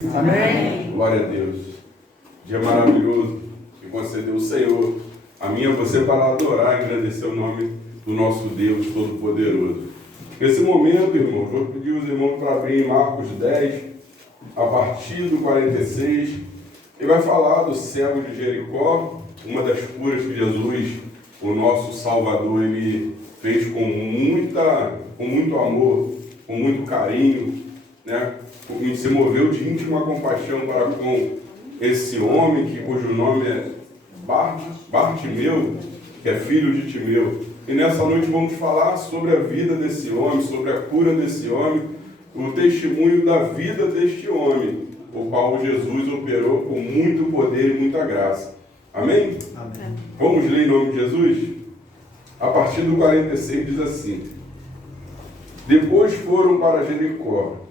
Amém. Glória a Deus. Dia maravilhoso que concedeu o Senhor a mim e a você para adorar e agradecer o nome do nosso Deus Todo-Poderoso. Nesse momento, irmãos, vou pedir os irmãos para abrir em Marcos 10, a partir do 46, e vai falar do cego de Jericó, uma das curas que Jesus, o nosso Salvador, ele fez com muito amor, com muito carinho, né? E se moveu de íntima compaixão para com esse homem, cujo nome é Bartimeu, que é filho de Timeu. E nessa noite vamos falar sobre a vida desse homem, sobre a cura desse homem, o testemunho da vida deste homem, o qual Jesus operou com muito poder e muita graça. Amém? Amém. Vamos ler em nome de Jesus? A partir do 46 diz assim: Depois foram para Jericó,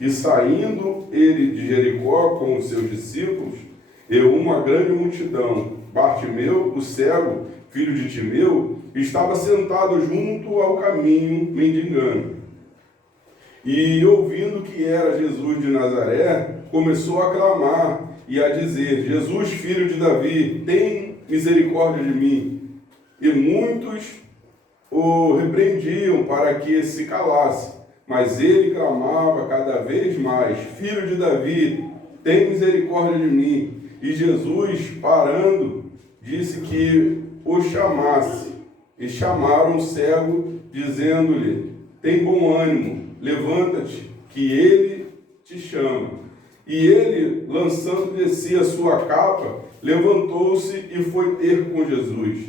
e saindo ele de Jericó com os seus discípulos, e uma grande multidão, Bartimeu, o cego, filho de Timeu, estava sentado junto ao caminho, mendigando. E ouvindo que era Jesus de Nazaré, começou a clamar e a dizer: Jesus, filho de Davi, tem misericórdia de mim. E muitos o repreendiam para que se calasse. Mas ele clamava cada vez mais: Filho de Davi, tem misericórdia de mim. E Jesus, parando, disse que o chamasse. E chamaram o cego, dizendo-lhe: Tem bom ânimo, levanta-te, que ele te chama. E ele, lançando de si a sua capa, levantou-se e foi ter com Jesus.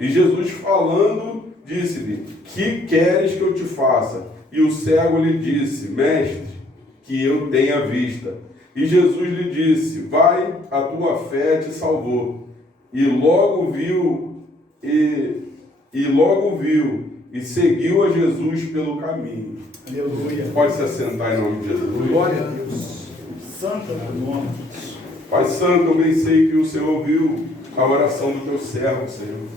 E Jesus, falando, disse-lhe: Que queres que eu te faça? E o cego lhe disse: Mestre, que eu tenha vista. E Jesus lhe disse: Vai, a tua fé te salvou. E logo viu e seguiu a Jesus pelo caminho. Aleluia. Pode se assentar em nome de Jesus. Glória a Deus. Santo é o nome. Pai Santo, eu bem sei que o Senhor ouviu a oração do teu servo, Senhor.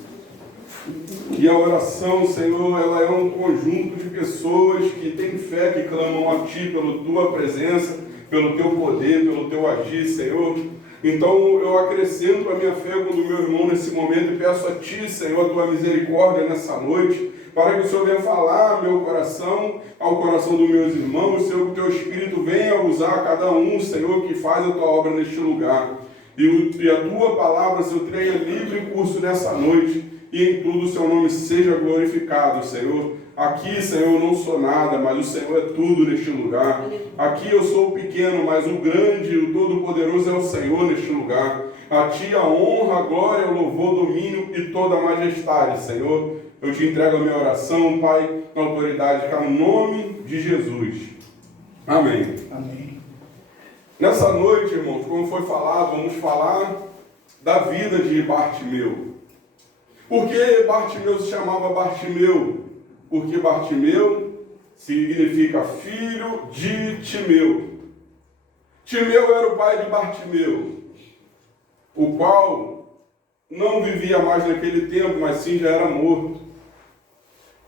Que a oração, Senhor, ela é um conjunto de pessoas que têm fé, que clamam a Ti pela Tua presença, pelo Teu poder, pelo Teu agir, Senhor. Então eu acrescento a minha fé com do meu irmão nesse momento e peço a Ti, Senhor, a Tua misericórdia nessa noite, para que o Senhor venha falar ao meu coração, ao coração dos meus irmãos, Senhor, que o Teu Espírito venha usar cada um, Senhor, que faz a Tua obra neste lugar. E a Tua palavra, Senhor, tenha livre curso nessa noite, e em tudo o Seu nome seja glorificado, Senhor. Aqui, Senhor, eu não sou nada, mas o Senhor é tudo neste lugar. Aqui eu sou o pequeno, mas o grande, o todo-poderoso é o Senhor neste lugar. A Ti a honra, a glória, o louvor, o domínio e toda a majestade, Senhor. Eu Te entrego a minha oração, Pai, na autoridade, no nome de Jesus. Amém. Amém. Nessa noite, irmãos, como foi falado, vamos falar da vida de Bartimeu. Por que Bartimeu se chamava Bartimeu? Porque Bartimeu significa filho de Timeu. Timeu era o pai de Bartimeu, o qual não vivia mais naquele tempo, mas sim já era morto.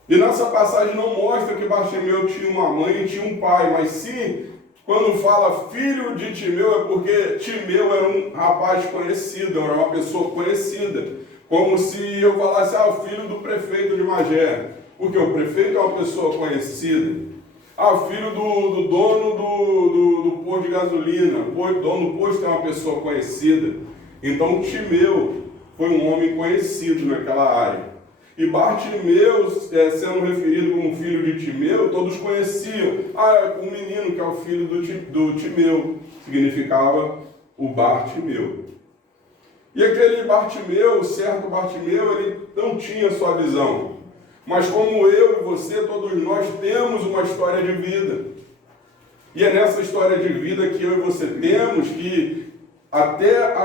E nessa passagem não mostra que Bartimeu tinha uma mãe e tinha um pai, mas sim, quando fala filho de Timeu, é porque Timeu era um rapaz conhecido, era uma pessoa conhecida. Como se eu falasse, o filho do prefeito de Magé. Porque o prefeito é uma pessoa conhecida. Filho do dono do posto de gasolina. O dono do posto é uma pessoa conhecida. Então Timeu foi um homem conhecido naquela área. E Bartimeu, sendo referido como filho de Timeu, todos conheciam. O menino que é o filho do Timeu. Significava o Bartimeu. E aquele Bartimeu, certo Bartimeu, ele não tinha sua visão. Mas como eu e você, todos nós temos uma história de vida. E é nessa história de vida que eu e você temos que até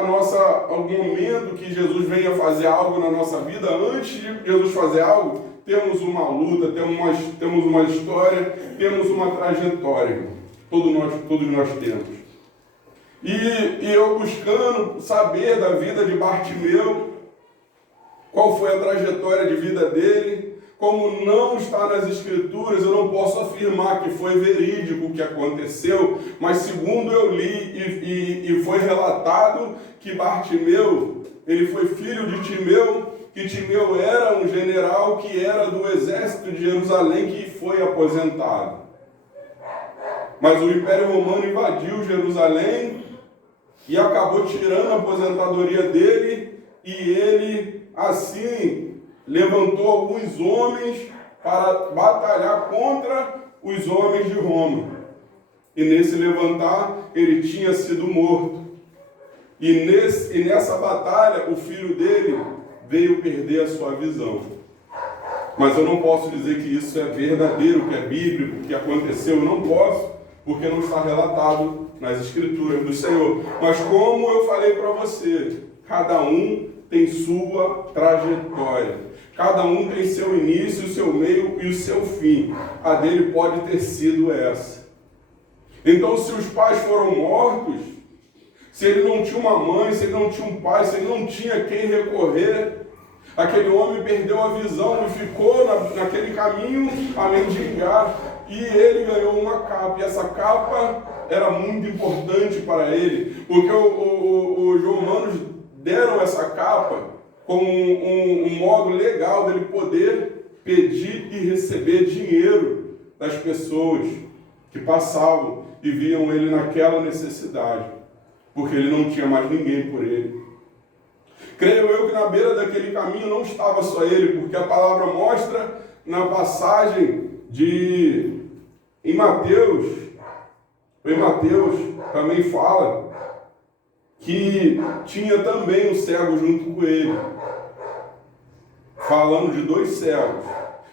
o momento que Jesus venha fazer algo na nossa vida, antes de Jesus fazer algo, temos uma luta, temos uma história, temos uma trajetória. Todos nós temos. E eu buscando saber da vida de Bartimeu, qual foi a trajetória de vida dele, como não está nas Escrituras, eu não posso afirmar que foi verídico o que aconteceu, mas segundo eu li e foi relatado que Bartimeu, ele foi filho de Timeu, que Timeu era um general que era do exército de Jerusalém que foi aposentado. Mas o Império Romano invadiu Jerusalém e acabou tirando a aposentadoria dele, e ele, assim, levantou alguns homens para batalhar contra os homens de Roma. E nesse levantar, ele tinha sido morto. E nessa batalha, o filho dele veio perder a sua visão. Mas eu não posso dizer que isso é verdadeiro, que é bíblico, que aconteceu. Eu não posso, porque não está relatado nas Escrituras do Senhor. Mas como eu falei para você, cada um tem sua trajetória. Cada um tem seu início, o seu meio e o seu fim. A dele pode ter sido essa. Então, se os pais foram mortos, se ele não tinha uma mãe, se ele não tinha um pai, se ele não tinha quem recorrer, aquele homem perdeu a visão e ficou naquele caminho a mendigar. E ele ganhou uma capa, e essa capa era muito importante para ele, porque os romanos deram essa capa como um modo legal dele poder pedir e receber dinheiro das pessoas que passavam e viam ele naquela necessidade, porque ele não tinha mais ninguém por ele. Creio eu que na beira daquele caminho não estava só ele, porque a palavra mostra na passagem em Mateus também fala que tinha também um cego junto com ele, falando de 2 cegos.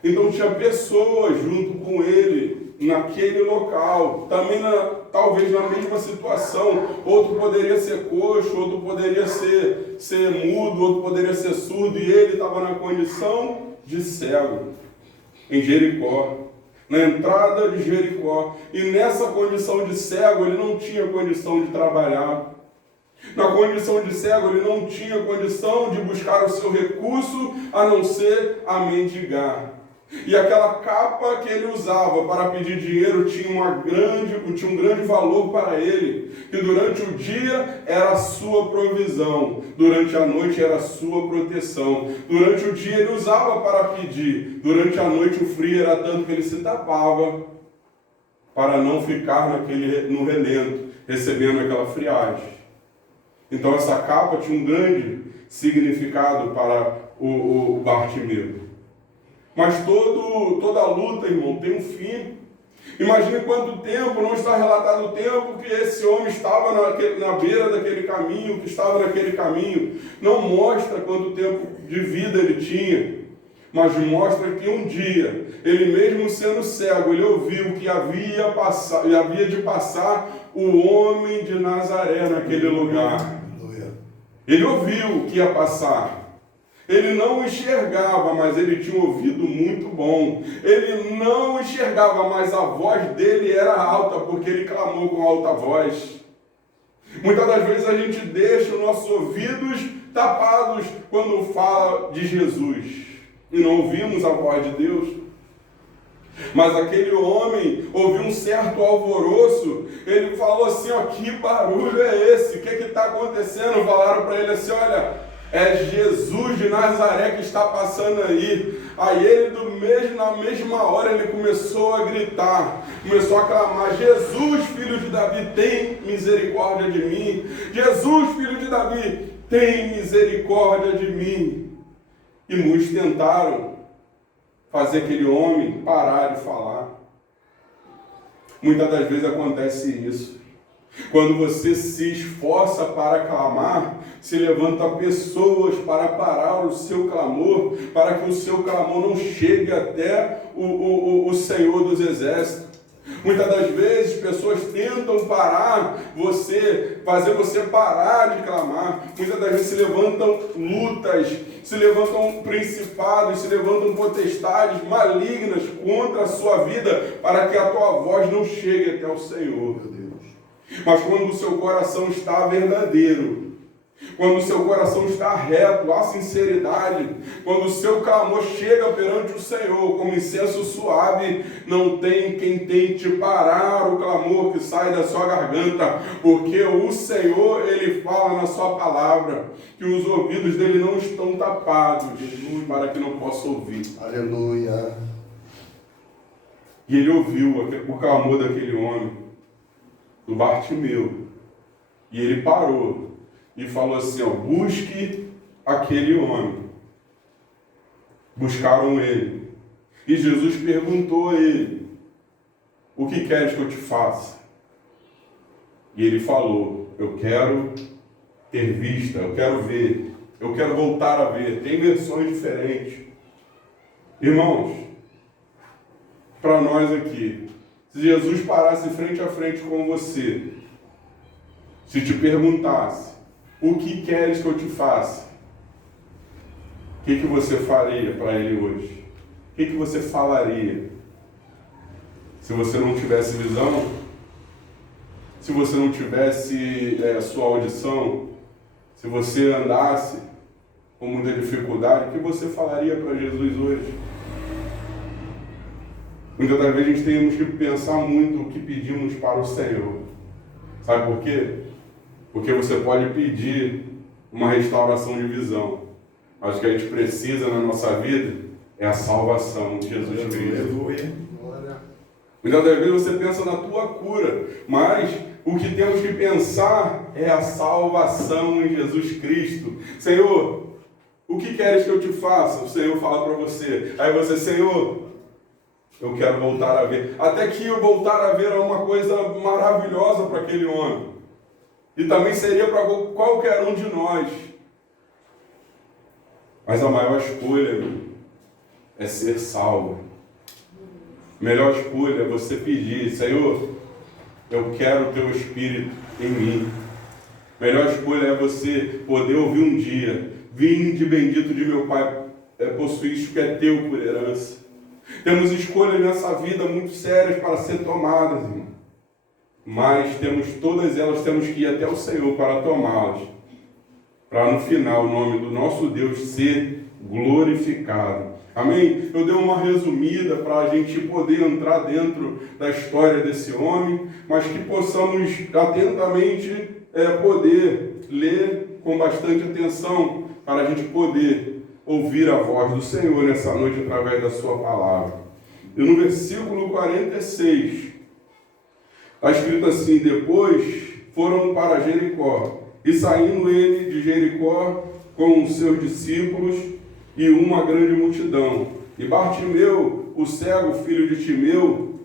Então tinha pessoas junto com ele naquele local, também talvez na mesma situação. Outro poderia ser coxo, outro poderia ser mudo, outro poderia ser surdo, e ele estava na condição de cego, em Jericó, na entrada de Jericó. E nessa condição de cego, ele não tinha condição de trabalhar. Na condição de cego, ele não tinha condição de buscar o seu recurso, a não ser a mendigar. E aquela capa que ele usava para pedir dinheiro tinha um grande valor para ele, que durante o dia era a sua provisão, durante a noite era a sua proteção. Durante o dia ele usava para pedir, durante a noite o frio era tanto que ele se tapava para não ficar no relento, recebendo aquela friagem. Então essa capa tinha um grande significado para o Bartimeu. Mas toda luta, irmão, tem um fim. Imagine quanto tempo, não está relatado o tempo que esse homem estava na beira daquele caminho, que estava naquele caminho. Não mostra quanto tempo de vida ele tinha, mas mostra que um dia, ele mesmo sendo cego, ele ouviu que havia de passar o homem de Nazaré naquele lugar. Ele ouviu que ia passar. Ele não enxergava, mas ele tinha um ouvido muito bom. Ele não enxergava, mas a voz dele era alta, porque ele clamou com alta voz. Muitas das vezes a gente deixa os nossos ouvidos tapados quando fala de Jesus e não ouvimos a voz de Deus. Mas aquele homem ouviu um certo alvoroço. Ele falou assim: ó, que barulho é esse? O que está acontecendo? Falaram para ele assim: olha, é Jesus de Nazaré que está passando aí. Aí ele, na mesma hora, ele começou a gritar, começou a clamar: Jesus, filho de Davi, tem misericórdia de mim. Jesus, filho de Davi, tem misericórdia de mim. E muitos tentaram fazer aquele homem parar de falar. Muitas das vezes acontece isso. Quando você se esforça para clamar, se levanta pessoas para parar o seu clamor, para que o seu clamor não chegue até o Senhor dos Exércitos. Muitas das vezes pessoas tentam fazer você parar de clamar. Muitas das vezes se levantam lutas, se levantam principados, se levantam potestades malignas contra a sua vida, para que a tua voz não chegue até o Senhor. Mas quando o seu coração está verdadeiro, quando o seu coração está reto, há sinceridade, quando o seu clamor chega perante o Senhor como incenso suave, não tem quem tente parar o clamor que sai da sua garganta, porque o Senhor, Ele fala na sua palavra, que os ouvidos dele não estão tapados, para que não possa ouvir. Aleluia. E ele ouviu o clamor daquele homem, do Bartimeu, e ele parou e falou assim, ó, busque aquele homem. Buscaram ele. E Jesus perguntou a ele, o que queres que eu te faça? E ele falou, eu quero ter vista, eu quero ver, eu quero voltar a ver. Tem versões diferentes. Irmãos, para nós aqui, se Jesus parasse frente a frente com você, se te perguntasse, o que queres que eu te faça? O que você faria para ele hoje? O que você falaria? Se você não tivesse visão, se você não tivesse sua audição, se você andasse com muita dificuldade, o que você falaria para Jesus hoje? Muitas das vezes a gente temos que pensar muito o que pedimos para o Senhor. Sabe por quê? Porque você pode pedir uma restauração de visão. Mas o que a gente precisa na nossa vida é a salvação de Jesus Cristo. Muitas das vezes você pensa na tua cura, mas o que temos que pensar é a salvação em Jesus Cristo. Senhor, o que queres que eu te faça? O Senhor fala para você. Aí você, Senhor, eu quero voltar a ver. Até que o voltar a ver é uma coisa maravilhosa para aquele homem. E também seria para qualquer um de nós. Mas a maior escolha é ser salvo. A melhor escolha é você pedir, Senhor, eu quero o teu Espírito em mim. A melhor escolha é você poder ouvir um dia, vinde bendito de meu Pai, possuíste o que é teu por herança. Temos escolhas nessa vida muito sérias para ser tomadas, irmão. Mas todas elas temos que ir até o Senhor para tomá-las. Para no final o nome do nosso Deus ser glorificado. Amém? Eu dei uma resumida para a gente poder entrar dentro da história desse homem, mas que possamos atentamente poder ler com bastante atenção para a gente poder ouvir a voz do Senhor nessa noite através da sua palavra. E no versículo 46, está escrito assim, depois foram para Jericó, e saindo ele de Jericó com os seus discípulos e uma grande multidão. E Bartimeu, o cego, filho de Timeu,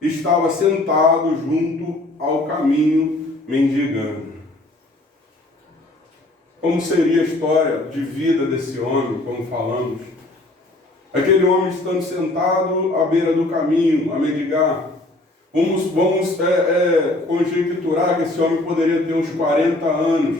estava sentado junto ao caminho, mendigando. Como seria a história de vida desse homem, como falamos? Aquele homem estando sentado à beira do caminho, a mendigar. Vamos conjecturar que esse homem poderia ter uns 40 anos.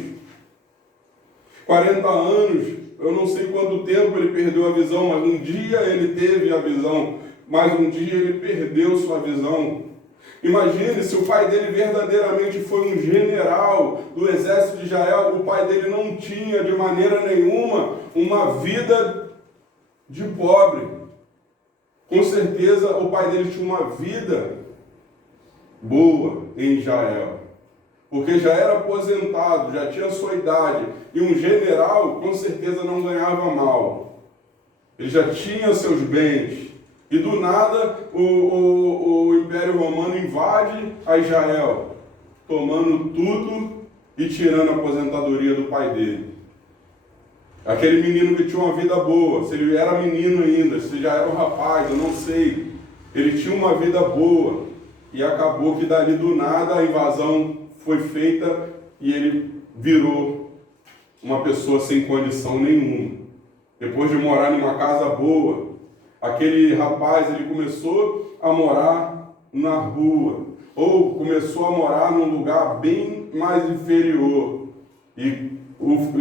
40 anos, eu não sei quanto tempo ele perdeu a visão, mas um dia ele teve a visão, mas um dia ele perdeu sua visão. Imagine se o pai dele verdadeiramente foi um general do exército de Israel, o pai dele não tinha de maneira nenhuma uma vida de pobre. Com certeza o pai dele tinha uma vida boa em Israel, porque já era aposentado, já tinha sua idade, e um general com certeza não ganhava mal, ele já tinha seus bens, e do nada o Império Romano invade a Israel, tomando tudo e tirando a aposentadoria do pai dele. Aquele menino que tinha uma vida boa, se ele era menino ainda, se já era um rapaz, eu não sei, ele tinha uma vida boa, e acabou que dali do nada a invasão foi feita e ele virou uma pessoa sem condição nenhuma. Depois de morar em uma casa boa, aquele rapaz ele começou a morar na rua, ou começou a morar num lugar bem mais inferior, e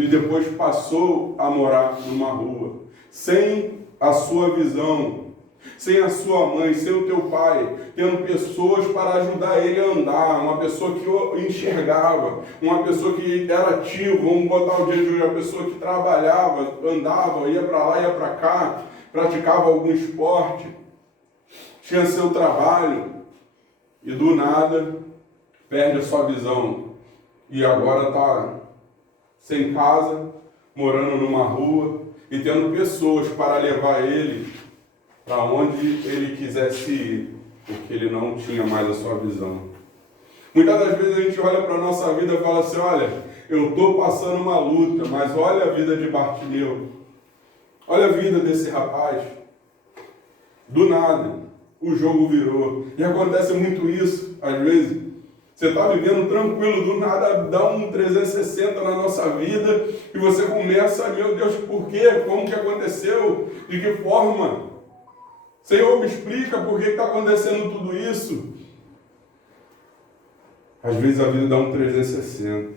depois passou a morar numa rua, sem a sua visão. sem a sua mãe, sem o teu pai, tendo pessoas para ajudar ele a andar, uma pessoa que o enxergava, uma pessoa que era ativa, vamos botar o dia de hoje, uma pessoa que trabalhava, andava, ia para lá, ia para cá, praticava algum esporte, tinha seu trabalho, e do nada perde a sua visão, e agora está sem casa, morando numa rua, e tendo pessoas para levar ele para onde ele quisesse ir, porque ele não tinha mais a sua visão. Muitas das vezes a gente olha para a nossa vida e fala assim, olha, eu estou passando uma luta, mas olha a vida de Bartimeu, olha a vida desse rapaz. Do nada, o jogo virou. E acontece muito isso, às vezes. Você está vivendo tranquilo, do nada dá um 360 na nossa vida e você começa, meu Deus, por quê? Como que aconteceu? De que forma? Senhor, me explica por que está acontecendo tudo isso. Às vezes a vida dá um 360.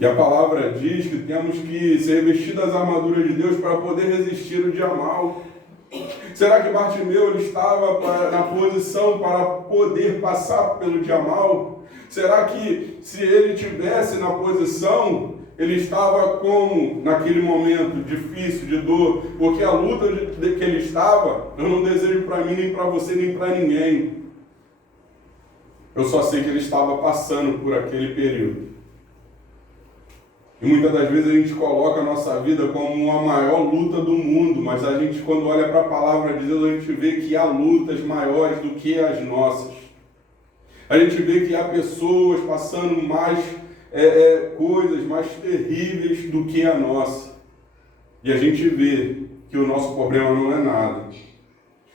E a palavra diz que temos que ser vestidos das armaduras de Deus para poder resistir o dia mau. Será que Bartimeu ele estava na posição para poder passar pelo dia mau? Será que se ele tivesse na posição, ele estava como naquele momento difícil, de dor? Porque a luta que ele estava, eu não desejo para mim, nem para você, nem para ninguém. Eu só sei que ele estava passando por aquele período. E muitas das vezes a gente coloca a nossa vida como a maior luta do mundo, mas a gente, quando olha para a palavra de Deus, a gente vê que há lutas maiores do que as nossas. A gente vê que há pessoas passando mais coisas mais terríveis do que a nossa. E a gente vê que o nosso problema não é nada.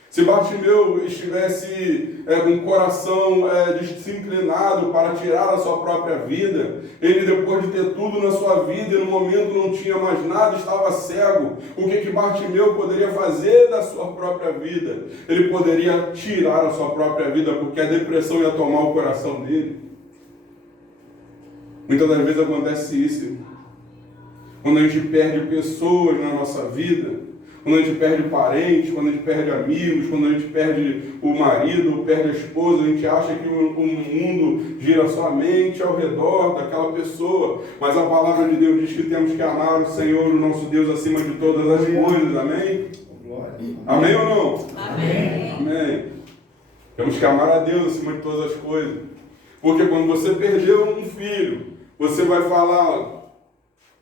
Se Bartimeu estivesse com o coração desinclinado para tirar a sua própria vida, ele depois de ter tudo na sua vida e no momento não tinha mais nada, estava cego, o que Bartimeu poderia fazer da sua própria vida? Ele poderia tirar a sua própria vida, porque a depressão ia tomar o coração dele. Muitas das vezes acontece isso, quando a gente perde pessoas na nossa vida, quando a gente perde parentes, quando a gente perde amigos, quando a gente perde o marido, perde a esposa, a gente acha que o mundo gira somente ao redor daquela pessoa. Mas a palavra de Deus diz que temos que amar o Senhor, o nosso Deus, acima de todas as coisas. Amém? Amém ou não? Amém. Amém. Temos que amar a Deus acima de todas as coisas. Porque quando você perdeu um filho, você vai falar,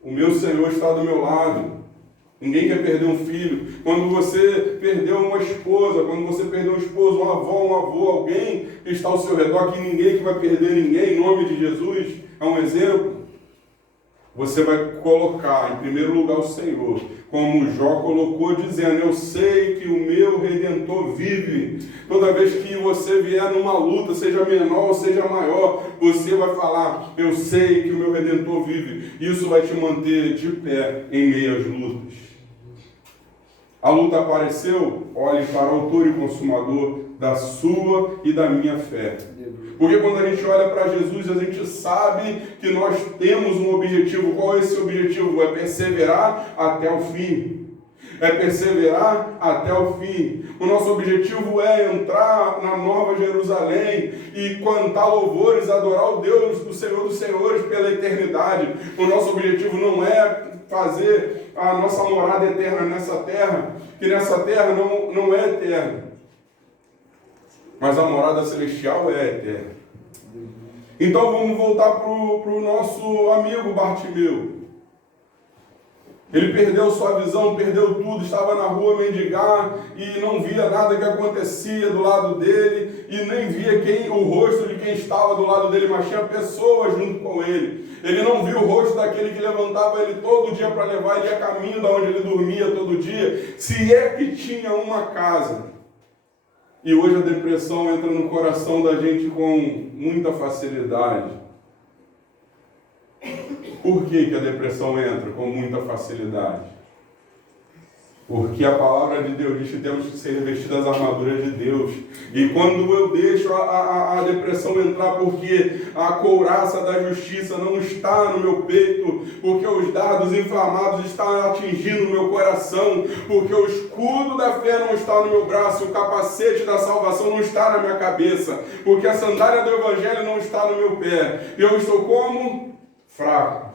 o meu Senhor está do meu lado. Ninguém quer perder um filho. Quando você perdeu uma esposa, quando você perdeu um esposo, uma avó, um avô, alguém que está ao seu redor, que ninguém que vai perder ninguém, em nome de Jesus, é um exemplo. Você vai colocar em primeiro lugar o Senhor, como Jó colocou, dizendo, eu sei que o meu Redentor vive. Toda vez que você vier numa luta, seja menor ou seja maior, você vai falar, eu sei que o meu Redentor vive. Isso vai te manter de pé em meio às lutas. A luta apareceu, olhe para o autor e consumador da sua e da minha fé. Porque quando a gente olha para Jesus, a gente sabe que nós temos um objetivo. Qual é esse objetivo? É perseverar até o fim. É perseverar até o fim. O nosso objetivo é entrar na Nova Jerusalém e cantar louvores, adorar o Deus do Senhor dos Senhores pela eternidade. O nosso objetivo não é fazer a nossa morada eterna nessa terra, que nessa terra não é eterna. Mas a morada celestial é eterna. Então vamos voltar para o nosso amigo Bartimeu. Ele perdeu sua visão, perdeu tudo, estava na rua mendigar e não via nada que acontecia do lado dele e nem via o rosto de quem estava do lado dele, mas tinha pessoas junto com ele. Ele não viu o rosto daquele que levantava ele todo dia para levar ele a caminho de onde ele dormia todo dia, se é que tinha uma casa. E hoje a depressão entra no coração da gente com muita facilidade. Por que a depressão entra com muita facilidade? Porque a palavra de Deus diz que temos que ser revestidos das armaduras de Deus. E quando eu deixo a depressão entrar, porque a couraça da justiça não está no meu peito, porque os dardos inflamados estão atingindo o meu coração, porque o escudo da fé não está no meu braço, o capacete da salvação não está na minha cabeça, porque a sandália do evangelho não está no meu pé. Eu estou como? Fraco.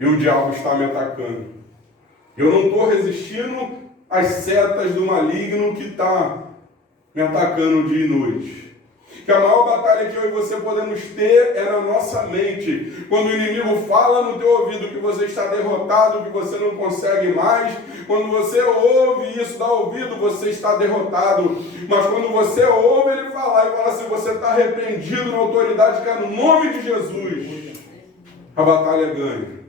E o diabo está me atacando. Eu não estou resistindo às setas do maligno que está me atacando dia e noite. Que a maior batalha que eu e você podemos ter é na nossa mente. Quando o inimigo fala no teu ouvido que você está derrotado, que você não consegue mais, quando você ouve isso, dá ouvido, você está derrotado. Mas quando você ouve ele falar e fala assim, você está repreendido na autoridade que é no nome de Jesus, a batalha ganha.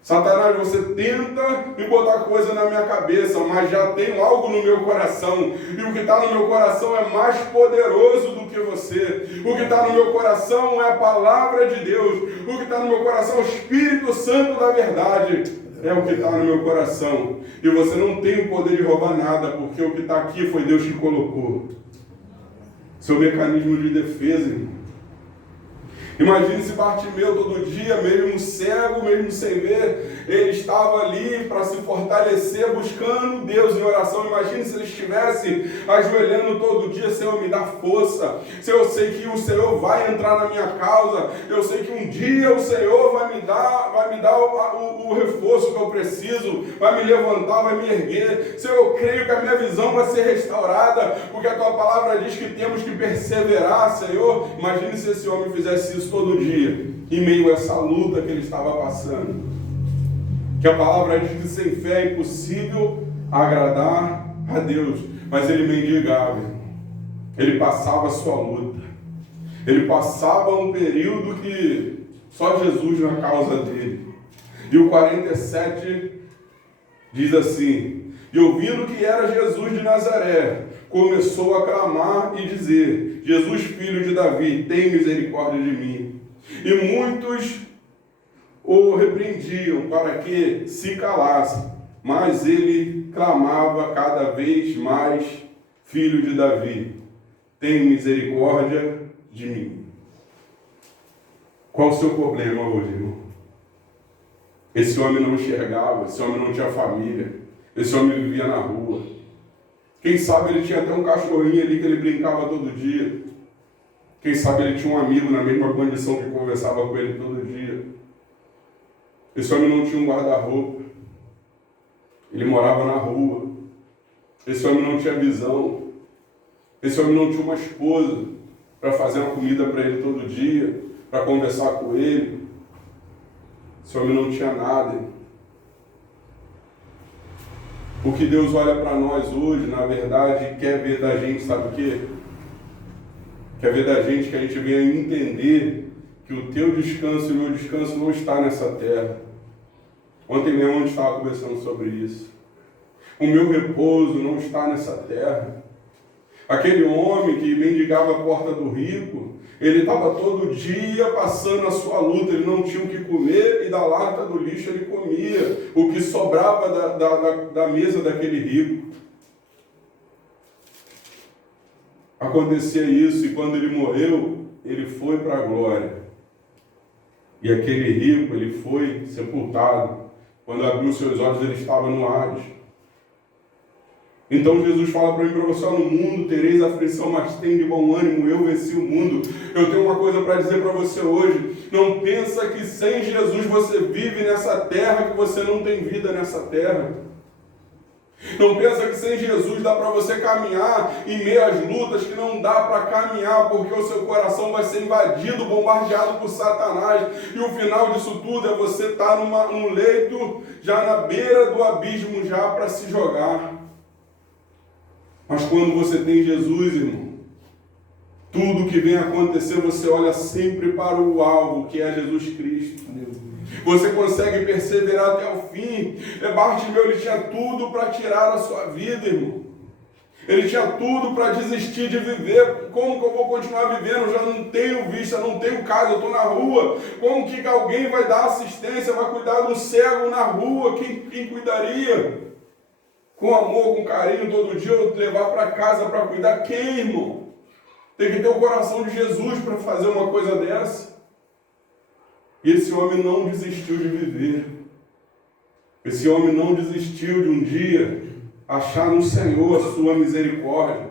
Satanás, você tenta me botar coisa na minha cabeça, mas já tem algo no meu coração. E o que está no meu coração é mais poderoso do que você. O que está no meu coração é a palavra de Deus. O que está no meu coração é o Espírito Santo da verdade. É o que está no meu coração. E você não tem o poder de roubar nada, porque o que está aqui foi Deus que colocou. Seu mecanismo de defesa, irmão. Imagine se Bartimeu todo dia, mesmo cego, mesmo sem ver, ele estava ali para se fortalecer, buscando Deus em oração. Imagine se ele estivesse ajoelhando todo dia, Senhor, me dá força. Senhor, eu sei que o Senhor vai entrar na minha causa. Eu sei que um dia o Senhor vai me dar o reforço que eu preciso, vai me levantar, vai me erguer. Senhor, eu creio que a minha visão vai ser restaurada, porque a tua palavra diz que temos que perseverar, Senhor. Imagine se esse homem fizesse isso todo dia, em meio a essa luta que ele estava passando. Que a palavra diz que sem fé é impossível agradar a Deus. Mas ele mendigava, ele passava a sua luta, ele passava um período que só Jesus na causa dele. E o 47 diz assim: e ouvindo que era Jesus de Nazaré, começou a clamar e dizer: Jesus, filho de Davi, tem misericórdia de mim. E muitos o repreendiam para que se calasse, mas ele clamava cada vez mais: filho de Davi, tem misericórdia de mim. Qual o seu problema hoje, irmão? Esse homem não enxergava, esse homem não tinha família, esse homem vivia na rua. Quem sabe ele tinha até um cachorrinho ali que ele brincava todo dia. Quem sabe ele tinha um amigo na mesma condição que conversava com ele todo dia. Esse homem não tinha um guarda-roupa. Ele morava na rua. Esse homem não tinha visão. Esse homem não tinha uma esposa para fazer uma comida para ele todo dia, para conversar com ele. Esse homem não tinha nada. O que Deus olha para nós hoje, na verdade, quer ver da gente, sabe o quê? Quer ver da gente que a gente venha entender que o teu descanso e o meu descanso não está nessa terra. Ontem mesmo a gente estava conversando sobre isso. O meu repouso não está nessa terra. Aquele homem que mendigava a porta do rico, ele estava todo dia passando a sua luta, ele não tinha o que comer e da lata do lixo ele comia o que sobrava da mesa daquele rico. Acontecia isso e quando ele morreu, ele foi para a glória. E aquele rico, ele foi sepultado. Quando abriu seus olhos, ele estava no Hades. Então Jesus fala para mim, para você: no mundo tereis aflição, mas tem de bom ânimo, eu venci o mundo. Eu tenho uma coisa para dizer para você hoje: não pensa que sem Jesus você vive nessa terra, que você não tem vida nessa terra. Não pensa que sem Jesus dá para você caminhar em meio às lutas, que não dá para caminhar, porque o seu coração vai ser invadido, bombardeado por Satanás. E o final disso tudo é você estar num leito, já na beira do abismo, já para se jogar. Mas quando você tem Jesus, irmão, tudo que vem acontecer, você olha sempre para o alvo, que é Jesus Cristo. Você consegue perseverar até o fim. Bartimeu, ele tinha tudo para tirar a sua vida, irmão. Ele tinha tudo para desistir de viver. Como que eu vou continuar vivendo? Eu já não tenho vista, não tenho casa, eu estou na rua. Como que alguém vai dar assistência, vai cuidar de um cego na rua? Quem cuidaria? Com amor, com carinho, todo dia eu levar para casa para cuidar. Quem, irmão? Tem que ter o coração de Jesus para fazer uma coisa dessa. E esse homem não desistiu de viver. Esse homem não desistiu de um dia achar no Senhor a sua misericórdia.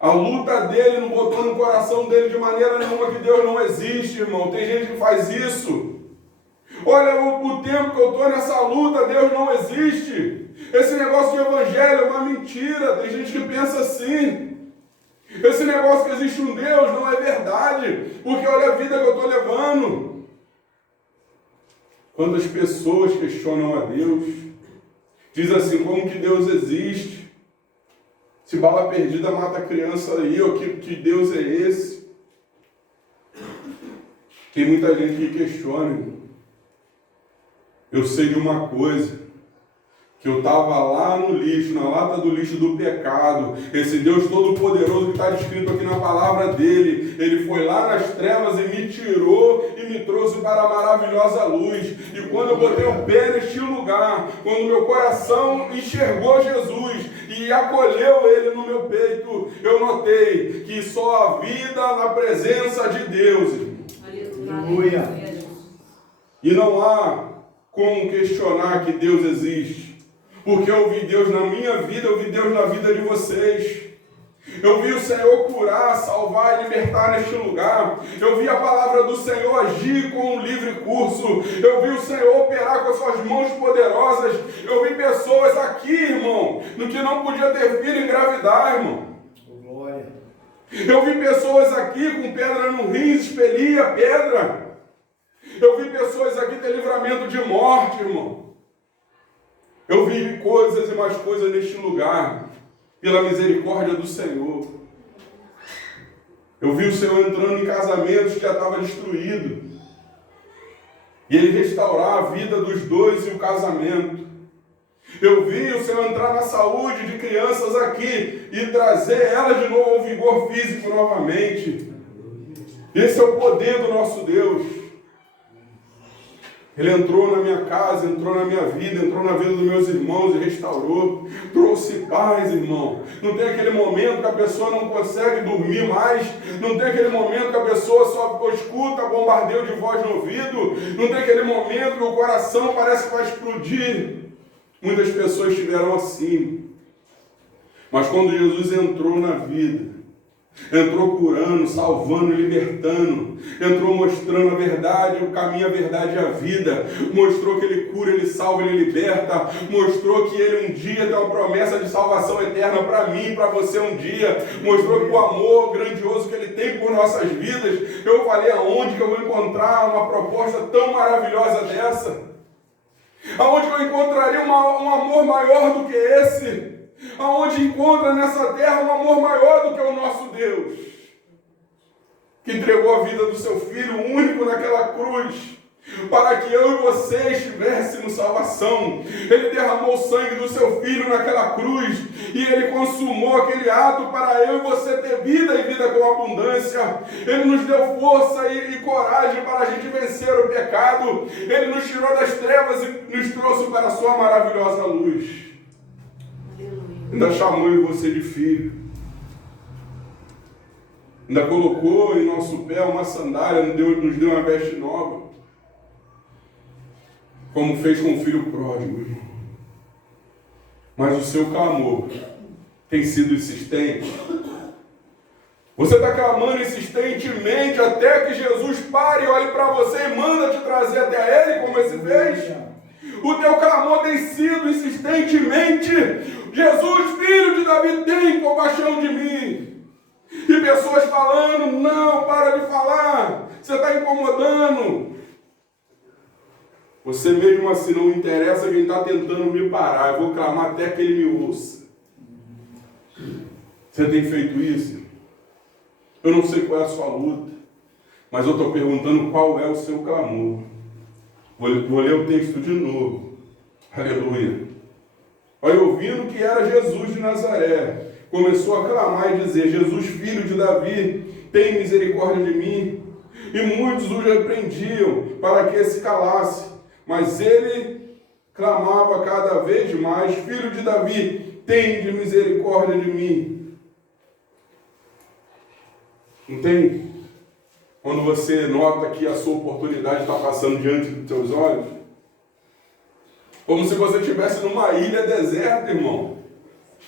A luta dele não botou no coração dele de maneira nenhuma que Deus não existe, irmão. Tem gente que faz isso. Olha, o tempo que eu estou nessa luta, Deus não existe. Esse negócio de evangelho é uma mentira. Tem gente que pensa assim. Esse negócio que existe um Deus não é verdade. Porque olha a vida que eu estou levando. Quando as pessoas questionam a Deus, diz assim, como que Deus existe? Se bala perdida mata a criança aí, ou que Deus é esse? Tem muita gente que questiona. Eu sei de uma coisa, que eu estava lá no lixo, na lata do lixo do pecado. Esse Deus todo-poderoso que está descrito aqui na palavra dele, ele foi lá nas trevas e me tirou e me trouxe para a maravilhosa luz. E quando eu botei o pé neste lugar, quando meu coração enxergou Jesus e acolheu ele no meu peito, eu notei que só a vida na presença de Deus. Aleluia. E não há como questionar que Deus existe. Porque eu vi Deus na minha vida, eu vi Deus na vida de vocês. Eu vi o Senhor curar, salvar e libertar neste lugar. Eu vi a palavra do Senhor agir com um livre curso. Eu vi o Senhor operar com as suas mãos poderosas. Eu vi pessoas aqui, irmão, no que não podia ter filho engravidar, irmão. Glória. Eu vi pessoas aqui com pedra no rim, expelia pedra. Eu vi pessoas aqui ter livramento de morte, irmão. Eu vi coisas e mais coisas neste lugar, pela misericórdia do Senhor. Eu vi o Senhor entrando em casamentos que já estavam destruídos. E Ele restaurar a vida dos dois e o casamento. Eu vi o Senhor entrar na saúde de crianças aqui e trazer elas de novo ao vigor físico novamente. Esse é o poder do nosso Deus. Ele entrou na minha casa, entrou na minha vida, entrou na vida dos meus irmãos e restaurou. Trouxe paz, irmão. Não tem aquele momento que a pessoa não consegue dormir mais. Não tem aquele momento que a pessoa só escuta bombardeio de voz no ouvido. Não tem aquele momento que o coração parece que vai explodir. Muitas pessoas estiveram assim. Mas quando Jesus entrou na vida, entrou curando, salvando, libertando, entrou mostrando a verdade, o caminho, a verdade e a vida, mostrou que Ele cura, Ele salva, Ele liberta, mostrou que Ele um dia tem uma promessa de salvação eterna para mim e para você um dia, mostrou que o amor grandioso que Ele tem por nossas vidas. Eu falei, aonde que eu vou encontrar uma proposta tão maravilhosa dessa? Aonde que eu encontraria um amor maior do que esse? Aonde encontra nessa terra um amor maior do que o nosso Deus, que entregou a vida do seu Filho único naquela cruz, para que eu e vocês tivéssemos salvação. Ele derramou o sangue do seu Filho naquela cruz, e Ele consumou aquele ato para eu e você ter vida e vida com abundância. Ele nos deu força e coragem para a gente vencer o pecado. Ele nos tirou das trevas e nos trouxe para a sua maravilhosa luz. Ainda chamou você de filho. Ainda colocou em nosso pé uma sandália, nos deu uma veste nova. Como fez com o filho pródigo. Mas o seu clamor tem sido insistente. Você está clamando insistentemente até que Jesus pare e olhe para você e manda te trazer até Ele, como esse fez. O teu clamor tem sido insistentemente: Jesus, filho de Davi, tem compaixão de mim. E pessoas falando: não, para de falar, você está incomodando. Você mesmo assim não interessa quem está tentando me parar, eu vou clamar até que Ele me ouça. Você tem feito isso? Eu não sei qual é a sua luta, mas eu estou perguntando qual é o seu clamor. Vou ler o texto de novo. Aleluia. Olha, ouvindo que era Jesus de Nazaré, começou a clamar e dizer: Jesus, filho de Davi, tem misericórdia de mim. E muitos o repreendiam para que se calasse, mas ele clamava cada vez mais: Filho de Davi, tem de misericórdia de mim. Não tem? Quando você nota que a sua oportunidade está passando diante dos seus olhos, como se você estivesse numa ilha deserta, irmão,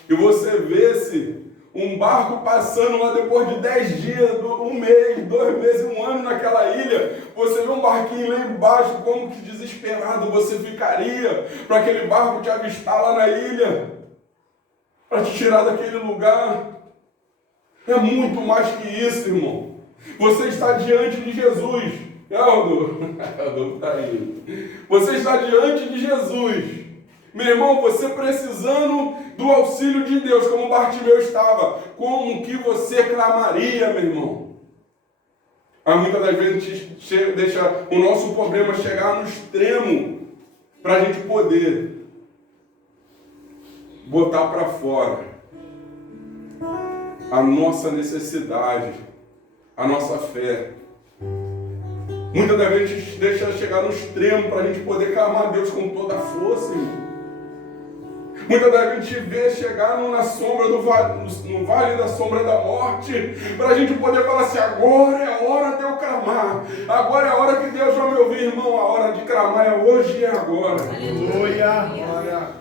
e você vesse um barco passando lá depois de 10 dias, um mês, 2 meses, um ano naquela ilha. Você vê um barquinho lá embaixo, como que desesperado você ficaria para aquele barco te avistar lá na ilha, para te tirar daquele lugar. É muito mais que isso, irmão. Você está diante de Jesus. Adolfo está indo. Você está diante de Jesus. Meu irmão, você precisando do auxílio de Deus, como Bartimeu estava, como que você clamaria, meu irmão? Muitas das vezes a gente deixa o nosso problema chegar no extremo para a gente poder botar para fora a nossa necessidade, a nossa fé. Muitas das vezes a gente deixa chegar no extremo para a gente poder clamar a Deus com toda a força, irmão. Muitas das vezes a gente vê chegar na sombra do vale, no vale da sombra da morte, para a gente poder falar assim: agora é a hora de eu clamar, agora é a hora que Deus vai me ouvir, irmão. A hora de clamar é hoje e agora. Aleluia.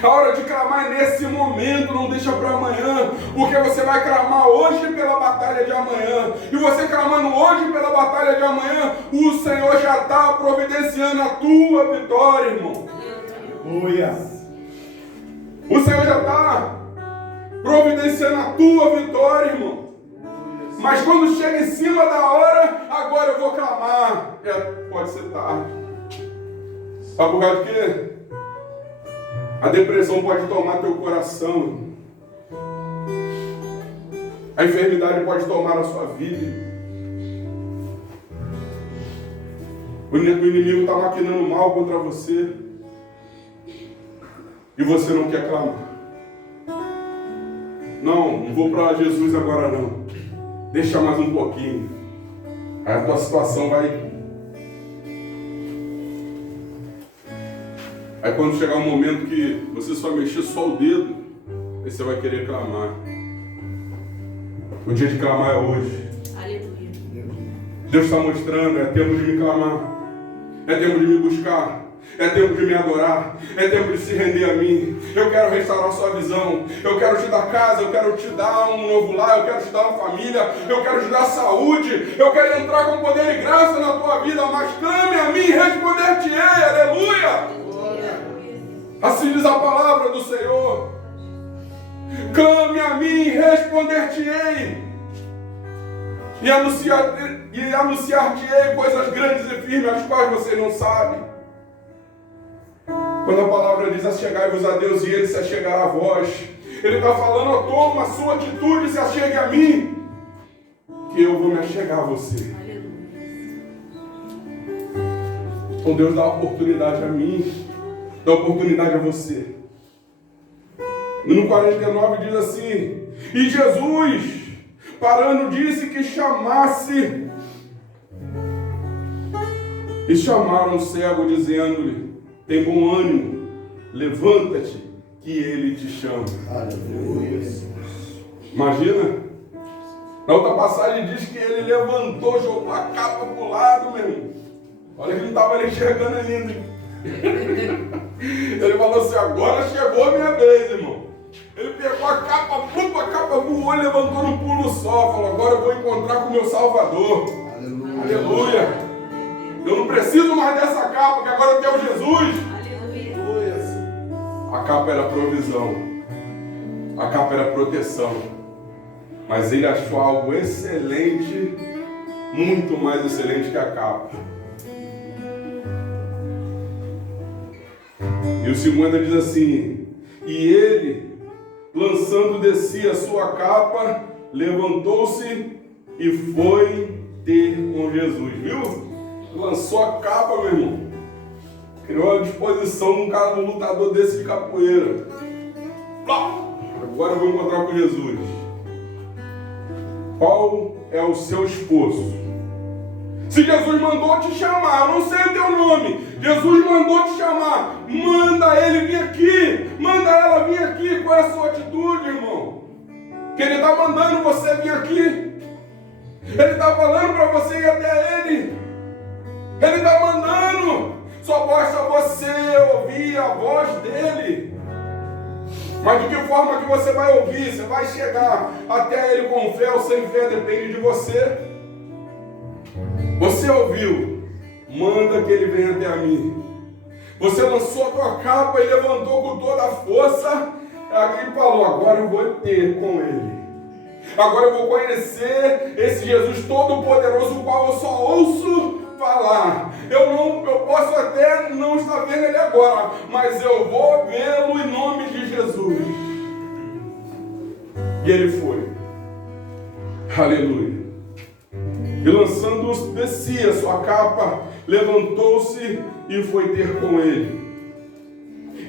A hora de clamar é nesse momento, não deixa para amanhã, porque você vai clamar hoje pela batalha de amanhã, e você clamando hoje pela batalha de amanhã, o Senhor já está providenciando a tua vitória, irmão. Aleluia. O Senhor já está providenciando a tua vitória, irmão. Mas quando chega em cima da hora, agora eu vou clamar. Pode ser tarde. Sabe por causa de quê? A depressão pode tomar teu coração, irmão. A enfermidade pode tomar a sua vida. O inimigo está maquinando mal contra você. E você não quer clamar. Não vou para Jesus agora não. Deixa mais um pouquinho. Aí a tua situação vai... Aí quando chegar um momento que você só mexer só o dedo, aí você vai querer clamar. O dia de clamar é hoje. Aleluia. Deus está mostrando, é tempo de me clamar. É tempo de me buscar. É tempo de me adorar, é tempo de se render a mim. Eu quero restaurar sua visão, eu quero te dar casa, eu quero te dar um novo lar, eu quero te dar uma família, eu quero te dar saúde, eu quero entrar com poder e graça na tua vida, mas clame a mim e responder-te-ei, aleluia! Assim diz a palavra do Senhor. Clame a mim e responder-te-ei, e anunciar-te-ei coisas grandes e firmes, as quais você não sabe. Quando a palavra diz: achegai-vos a Deus e Ele se achegará a vós, Ele está falando: toma a sua atitude e se achegue a mim, que eu vou me achegar a você. Então Deus dá oportunidade a mim, dá oportunidade a você. No 49 diz assim: e Jesus, parando, disse que chamasse, e chamaram o cego, dizendo-lhe: tem bom ânimo, levanta-te, que ele te chama. Aleluia. Imagina, na outra passagem diz que ele levantou, jogou a capa para o lado, meu irmão. Olha que ele não estava nem enxergando ainda. Ele falou assim: agora chegou a minha vez, irmão. Ele pegou a capa voou, levantou no pulo só, falou: agora eu vou encontrar com o meu Salvador. Aleluia. Aleluia. Eu não preciso mais dessa capa, que agora eu tenho Jesus. Aleluia. A capa era provisão. A capa era proteção. Mas ele achou algo excelente, muito mais excelente que a capa. E o segundo diz assim: e ele, lançando de si a sua capa, levantou-se e foi ter com Jesus. Viu? Lançou a capa, meu irmão. Criou a disposição de um lutador desse de capoeira. Agora eu vou encontrar com Jesus. Qual é o seu esforço? Se Jesus mandou te chamar, eu não sei o teu nome, Jesus mandou te chamar, manda ele vir aqui, manda ela vir aqui. Qual é a sua atitude, irmão? Que ele está mandando você vir aqui. Ele está falando para você ir até ele. Ele está mandando. Só basta você ouvir a voz dele. Mas de que forma que você vai ouvir? Você vai chegar até ele com fé ou sem fé, depende de você. Você ouviu? Manda que ele venha até a mim. Você lançou a tua capa e levantou com toda a força. Ele falou, agora eu vou ter com ele. Agora eu vou conhecer esse Jesus todo-poderoso, o qual eu só ouço falar. Eu posso até não estar vendo ele agora, mas eu vou vê-lo em nome de Jesus. E ele foi. Aleluia. E lançando de si a sua capa, levantou-se e foi ter com ele.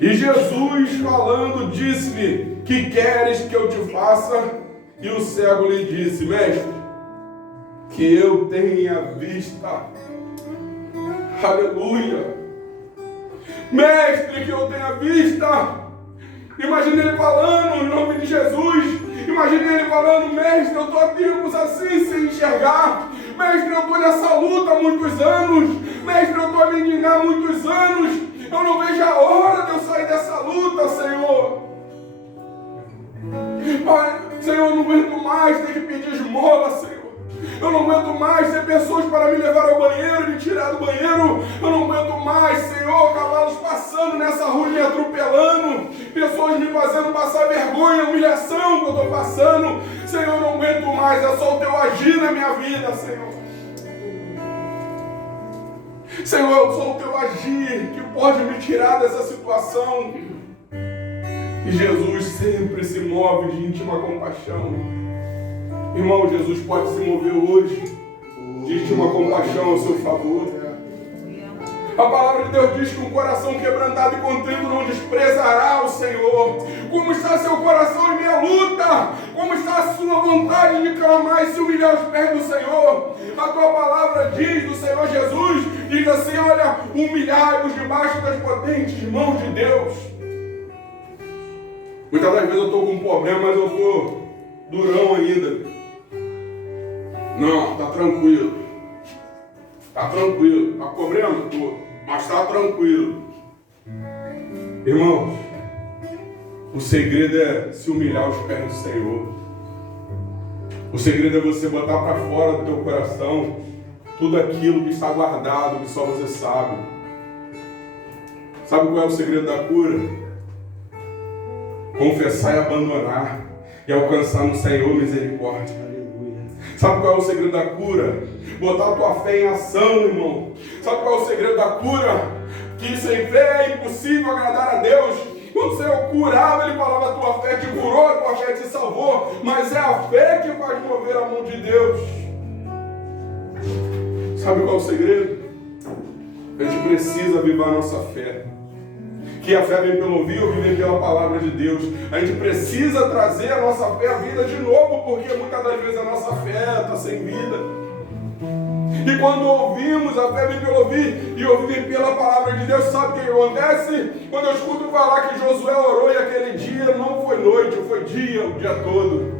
E Jesus, falando, disse-lhe, que queres que eu te faça? E o cego lhe disse, mestre, que eu tenha vista. Aleluia. Mestre, que eu tenha vista. Imagina ele falando em nome de Jesus. Imagina ele falando, mestre, eu estou há tempos assim, sem enxergar. Mestre, eu estou nessa luta há muitos anos. Mestre, eu estou a mendigar há muitos anos. Eu não vejo a hora de eu sair dessa luta, Senhor. Pai, Senhor, eu não aguento mais ter que pedir esmola, Senhor. Eu não aguento mais ter pessoas para me levar ao banheiro, me tirar do banheiro. Eu não aguento mais, Senhor, cavalos passando nessa rua me atropelando. Pessoas me fazendo passar vergonha, humilhação que eu estou passando. Senhor, eu não aguento mais, é só o Teu agir na minha vida, Senhor. Senhor, é só o Teu agir que pode me tirar dessa situação. E Jesus sempre se move de íntima compaixão. Irmão, Jesus pode se mover hoje de íntima compaixão ao seu favor. A palavra de Deus diz que um coração quebrantado e contrito não desprezará o Senhor. Como está seu coração em minha luta? Como está a sua vontade de clamar e se humilhar aos pés do Senhor? A tua palavra diz do Senhor Jesus, diz assim, olha, humilhai-vos debaixo das potentes mãos de Deus. Muitas das vezes eu estou com um problema, mas eu estou durão ainda. Não, está tranquilo. Está tranquilo. Está com problema? Estou. Mas está tranquilo. Irmãos, o segredo é se humilhar aos pés do Senhor. O segredo é você botar para fora do teu coração tudo aquilo que está guardado, que só você sabe. Sabe qual é o segredo da cura? Confessar e abandonar e alcançar no Senhor misericórdia. Aleluia. Sabe qual é o segredo da cura? Botar a tua fé em ação, irmão. Sabe qual é o segredo da cura? Que sem fé é impossível agradar a Deus. Quando você é curado, ele falava, a tua fé te curou, a tua fé te salvou. Mas é a fé que faz mover a mão de Deus. Sabe qual é o segredo? A gente precisa avivar a nossa fé. Que a fé vem pelo ouvir, ouvir vem pela palavra de Deus. A gente precisa trazer a nossa fé à vida de novo, porque muitas das vezes a nossa fé está sem vida. E quando ouvimos, a fé vem pelo ouvir e ouvir vem pela palavra de Deus. Sabe o que acontece? Quando eu escuto falar que Josué orou e aquele dia não foi noite, foi dia, o dia todo.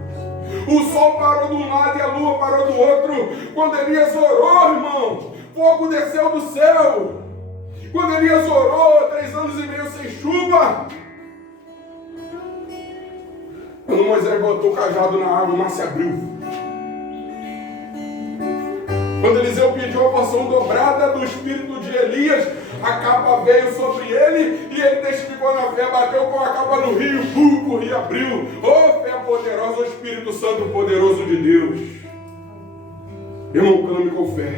O sol parou de um lado e a lua parou do outro. Quando Elias orou, irmão, fogo desceu do céu. Quando Elias orou, 3 anos e meio sem chuva. Quando Moisés botou o cajado na água, o mar se abriu. Quando Eliseu pediu a porção dobrada do espírito de Elias, a capa veio sobre ele e ele testificou na fé, bateu com a capa no rio, o rio abriu. Oh, fé poderosa, o Espírito Santo poderoso de Deus. Irmão, clame com fé.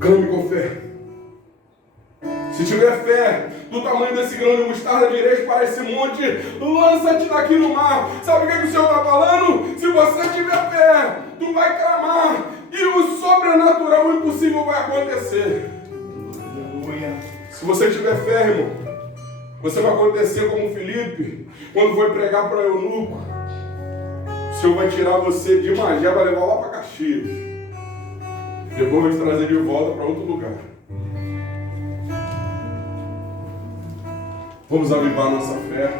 Clame com fé. Se tiver fé do tamanho desse grão de mostarda, direis para esse monte, lança-te daqui no mar. Sabe o que o Senhor está falando? Se você tiver fé, tu vai clamar e o sobrenatural, o impossível vai acontecer. Aleluia. Se você tiver fé, irmão, Você vai acontecer como Filipe, quando foi pregar para eunuco. O Senhor vai tirar você de Magé, vai levar lá para Caxias. Depois vai te trazer de volta para outro lugar. Vamos avivar nossa fé.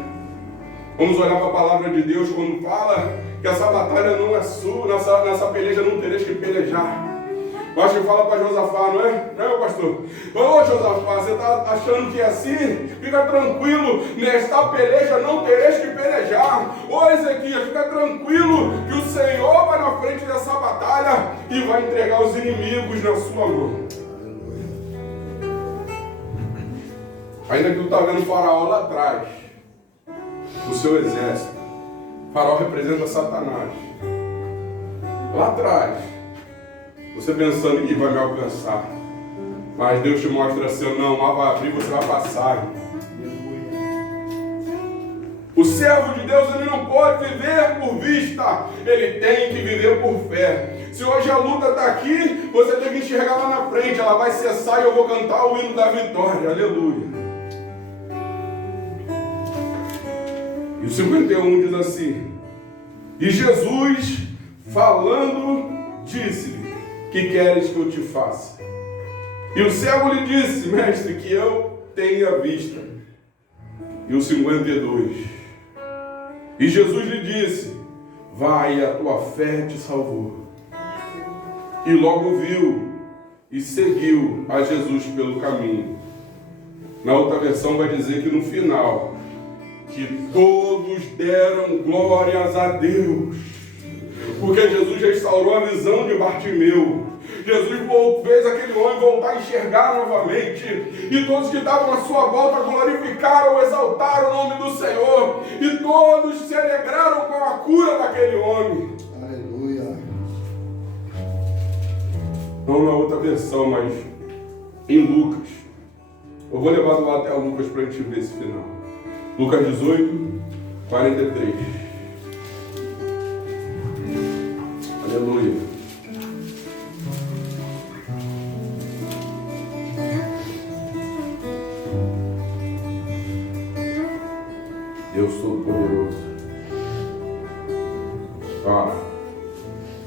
Vamos olhar para a palavra de Deus quando fala que essa batalha não é sua, nessa peleja não tereis que pelejar. Eu acho que fala para Josafá, não é? Não é, meu pastor? Ô Josafá, você está achando que é assim? Fica tranquilo, nesta peleja não tereis que pelejar. Ô Ezequias, fica tranquilo que o Senhor vai na frente dessa batalha e vai entregar os inimigos na sua mão. Ainda que tu está vendo o faraó lá atrás, o seu exército. O faraó representa Satanás. Lá atrás, você pensando que vai me alcançar. Mas Deus te mostra assim, não, o mar vai abrir, você vai passar. O servo de Deus, ele não pode viver por vista, ele tem que viver por fé. Se hoje a luta está aqui, você tem que enxergar lá na frente, ela vai cessar e eu vou cantar o hino da vitória, aleluia. E o 51 diz assim: e Jesus, falando, disse-lhe: que queres que eu te faça? E o servo lhe disse: mestre, que eu tenha vista. E o 52: e Jesus lhe disse: vai, a tua fé te salvou. E logo viu e seguiu a Jesus pelo caminho. Na outra versão vai dizer que no final, que todos deram glórias a Deus, porque Jesus restaurou a visão de Bartimeu. Jesus fez aquele homem voltar a enxergar novamente, e todos que estavam à sua volta glorificaram, exaltaram o nome do Senhor, e todos se alegraram com a cura daquele homem. Aleluia. Não na outra versão, mas em Lucas. Eu vou levar lá até Lucas para a gente ver esse final. Lucas 18, 43. Aleluia. Deus Todo-Poderoso.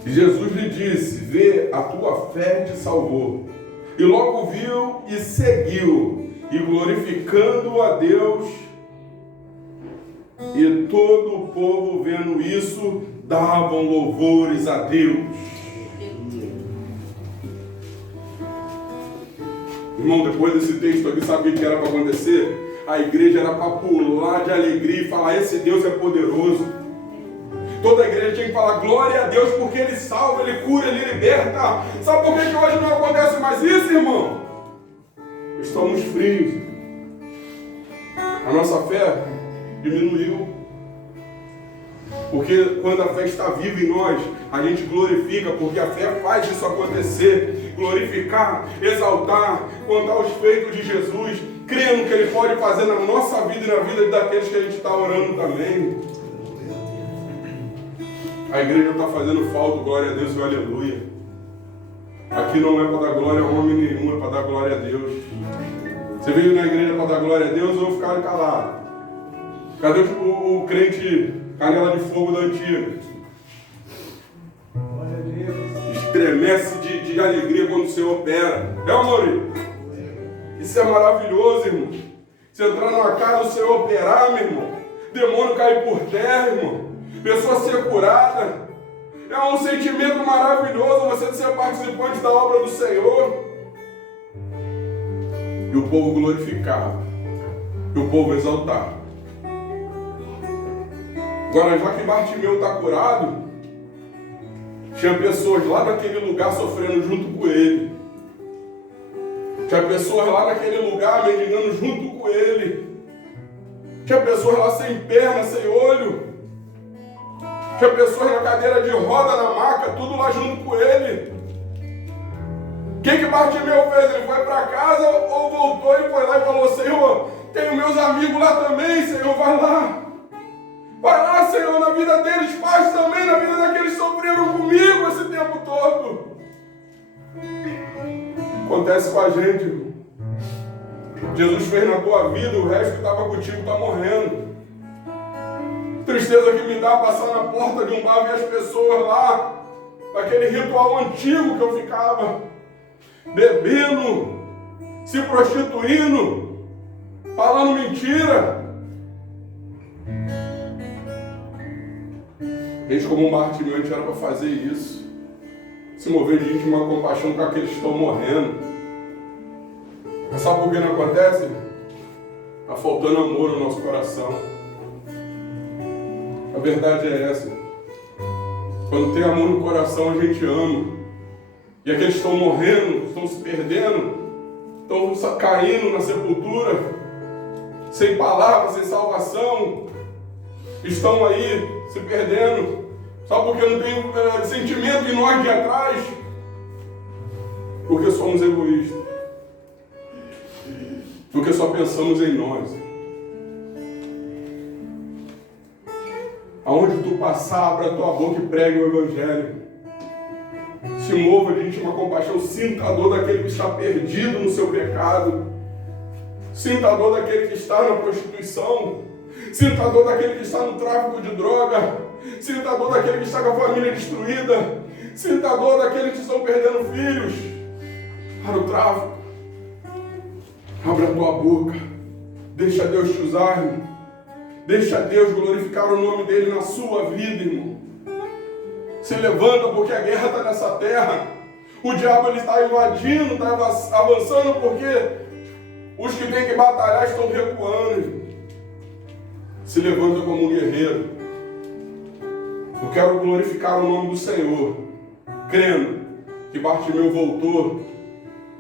E Jesus lhe disse: vê, a tua fé te salvou. E logo viu e seguiu, e glorificando a Deus. E todo o povo, vendo isso, davam louvores a Deus. Irmão, depois desse texto aqui, sabe o que era para acontecer? A igreja era para pular de alegria e falar: esse Deus é poderoso. Toda a igreja tinha que falar: glória a Deus, porque Ele salva, Ele cura, Ele liberta. Sabe por que hoje não acontece mais isso, irmão? Estamos frios. A nossa fé diminuiu. Porque quando a fé está viva em nós, a gente glorifica, porque a fé faz isso acontecer. Glorificar, exaltar, contar os feitos de Jesus, crendo que Ele pode fazer na nossa vida e na vida daqueles que a gente está orando também. A igreja está fazendo falta, glória a Deus e aleluia. Aqui não é para dar glória a homem nenhum, é para dar glória a Deus. Você veio na igreja para dar glória a Deus ou ficar calado? Cadê o crente canela de fogo da antiga? Estremece de alegria quando o Senhor opera. É, amor? Isso é maravilhoso, irmão. Você entrar numa casa, o Senhor operar, meu irmão. Demônio cair por terra, irmão. Pessoa ser curada. É um sentimento maravilhoso você ser participante da obra do Senhor. E o povo glorificava. E o povo exaltava. Agora, já que Bartimeu está curado, tinha pessoas lá naquele lugar sofrendo junto com ele. Tinha pessoas lá naquele lugar mendigando junto com ele. Tinha pessoas lá sem perna, sem olho. Tinha pessoas na cadeira de roda, na maca, tudo lá junto com ele. O que Bartimeu fez? Ele foi para casa ou voltou e foi lá e falou: Senhor, tenho meus amigos lá também, Senhor, vai lá. Vai lá, Senhor, na vida deles, faz também na vida daqueles que sofreram comigo esse tempo todo. Acontece com a gente, irmão. Jesus fez na tua vida, o resto que estava contigo está morrendo. Tristeza que me dá passar na porta de um bar e ver as pessoas lá, naquele ritual antigo que eu ficava, bebendo, se prostituindo, falando mentira. Gente como Bartimeu, a gente era para fazer isso. Se mover de íntima compaixão com aqueles que estão morrendo. Mas sabe por que não acontece? Está faltando amor no nosso coração. A verdade é essa. Quando tem amor no coração, a gente ama. E aqueles que estão morrendo, estão se perdendo, estão caindo na sepultura, sem palavras, sem salvação, estão aí se perdendo, só porque não tem sentimento em nós de atrás, porque somos egoístas, porque só pensamos em nós. Aonde tu passar, abra a tua boca e pregue o Evangelho. Se mova de íntima compaixão, sinta a dor daquele que está perdido no seu pecado, sinta a dor daquele que está na prostituição, sinta a dor daquele que está no tráfico de droga, sinta a dor daquele que está com a família destruída, sinta a dor daqueles que estão perdendo filhos para o tráfico. Abra a tua boca, deixa Deus te usar, irmão. Deixa Deus glorificar o nome dele na sua vida, irmão. Se levanta, porque a guerra está nessa terra. O diabo ele está invadindo, está avançando, porque os que têm que batalhar estão recuando, irmão. Se levanta como um guerreiro. Eu quero glorificar o nome do Senhor, crendo que Bartimeu voltou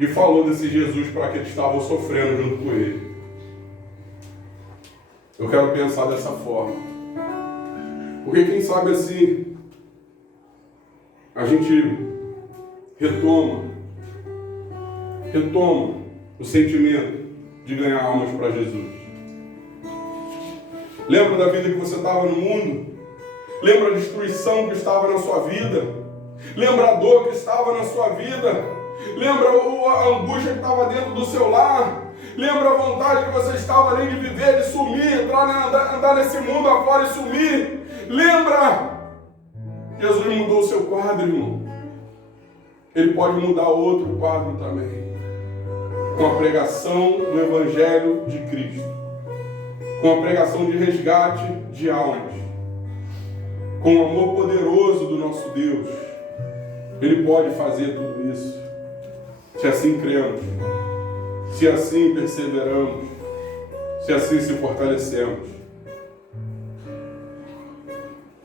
e falou desse Jesus para aqueles que estavam sofrendo junto com ele. Eu quero pensar dessa forma. Porque quem sabe assim, a gente retoma o sentimento de ganhar almas para Jesus. Lembra da vida que você estava no mundo? Lembra a destruição que estava na sua vida? Lembra a dor que estava na sua vida? Lembra a angústia que estava dentro do seu lar? Lembra a vontade que você estava além de viver, de sumir, andar nesse mundo afora e sumir? Lembra? Jesus mudou o seu quadro, irmão. Ele pode mudar outro quadro também. Com a pregação do Evangelho de Cristo. Com a pregação de resgate de almas. Com o amor poderoso do nosso Deus. Ele pode fazer tudo isso. Se assim cremos. Se assim perseveramos, se assim se fortalecemos.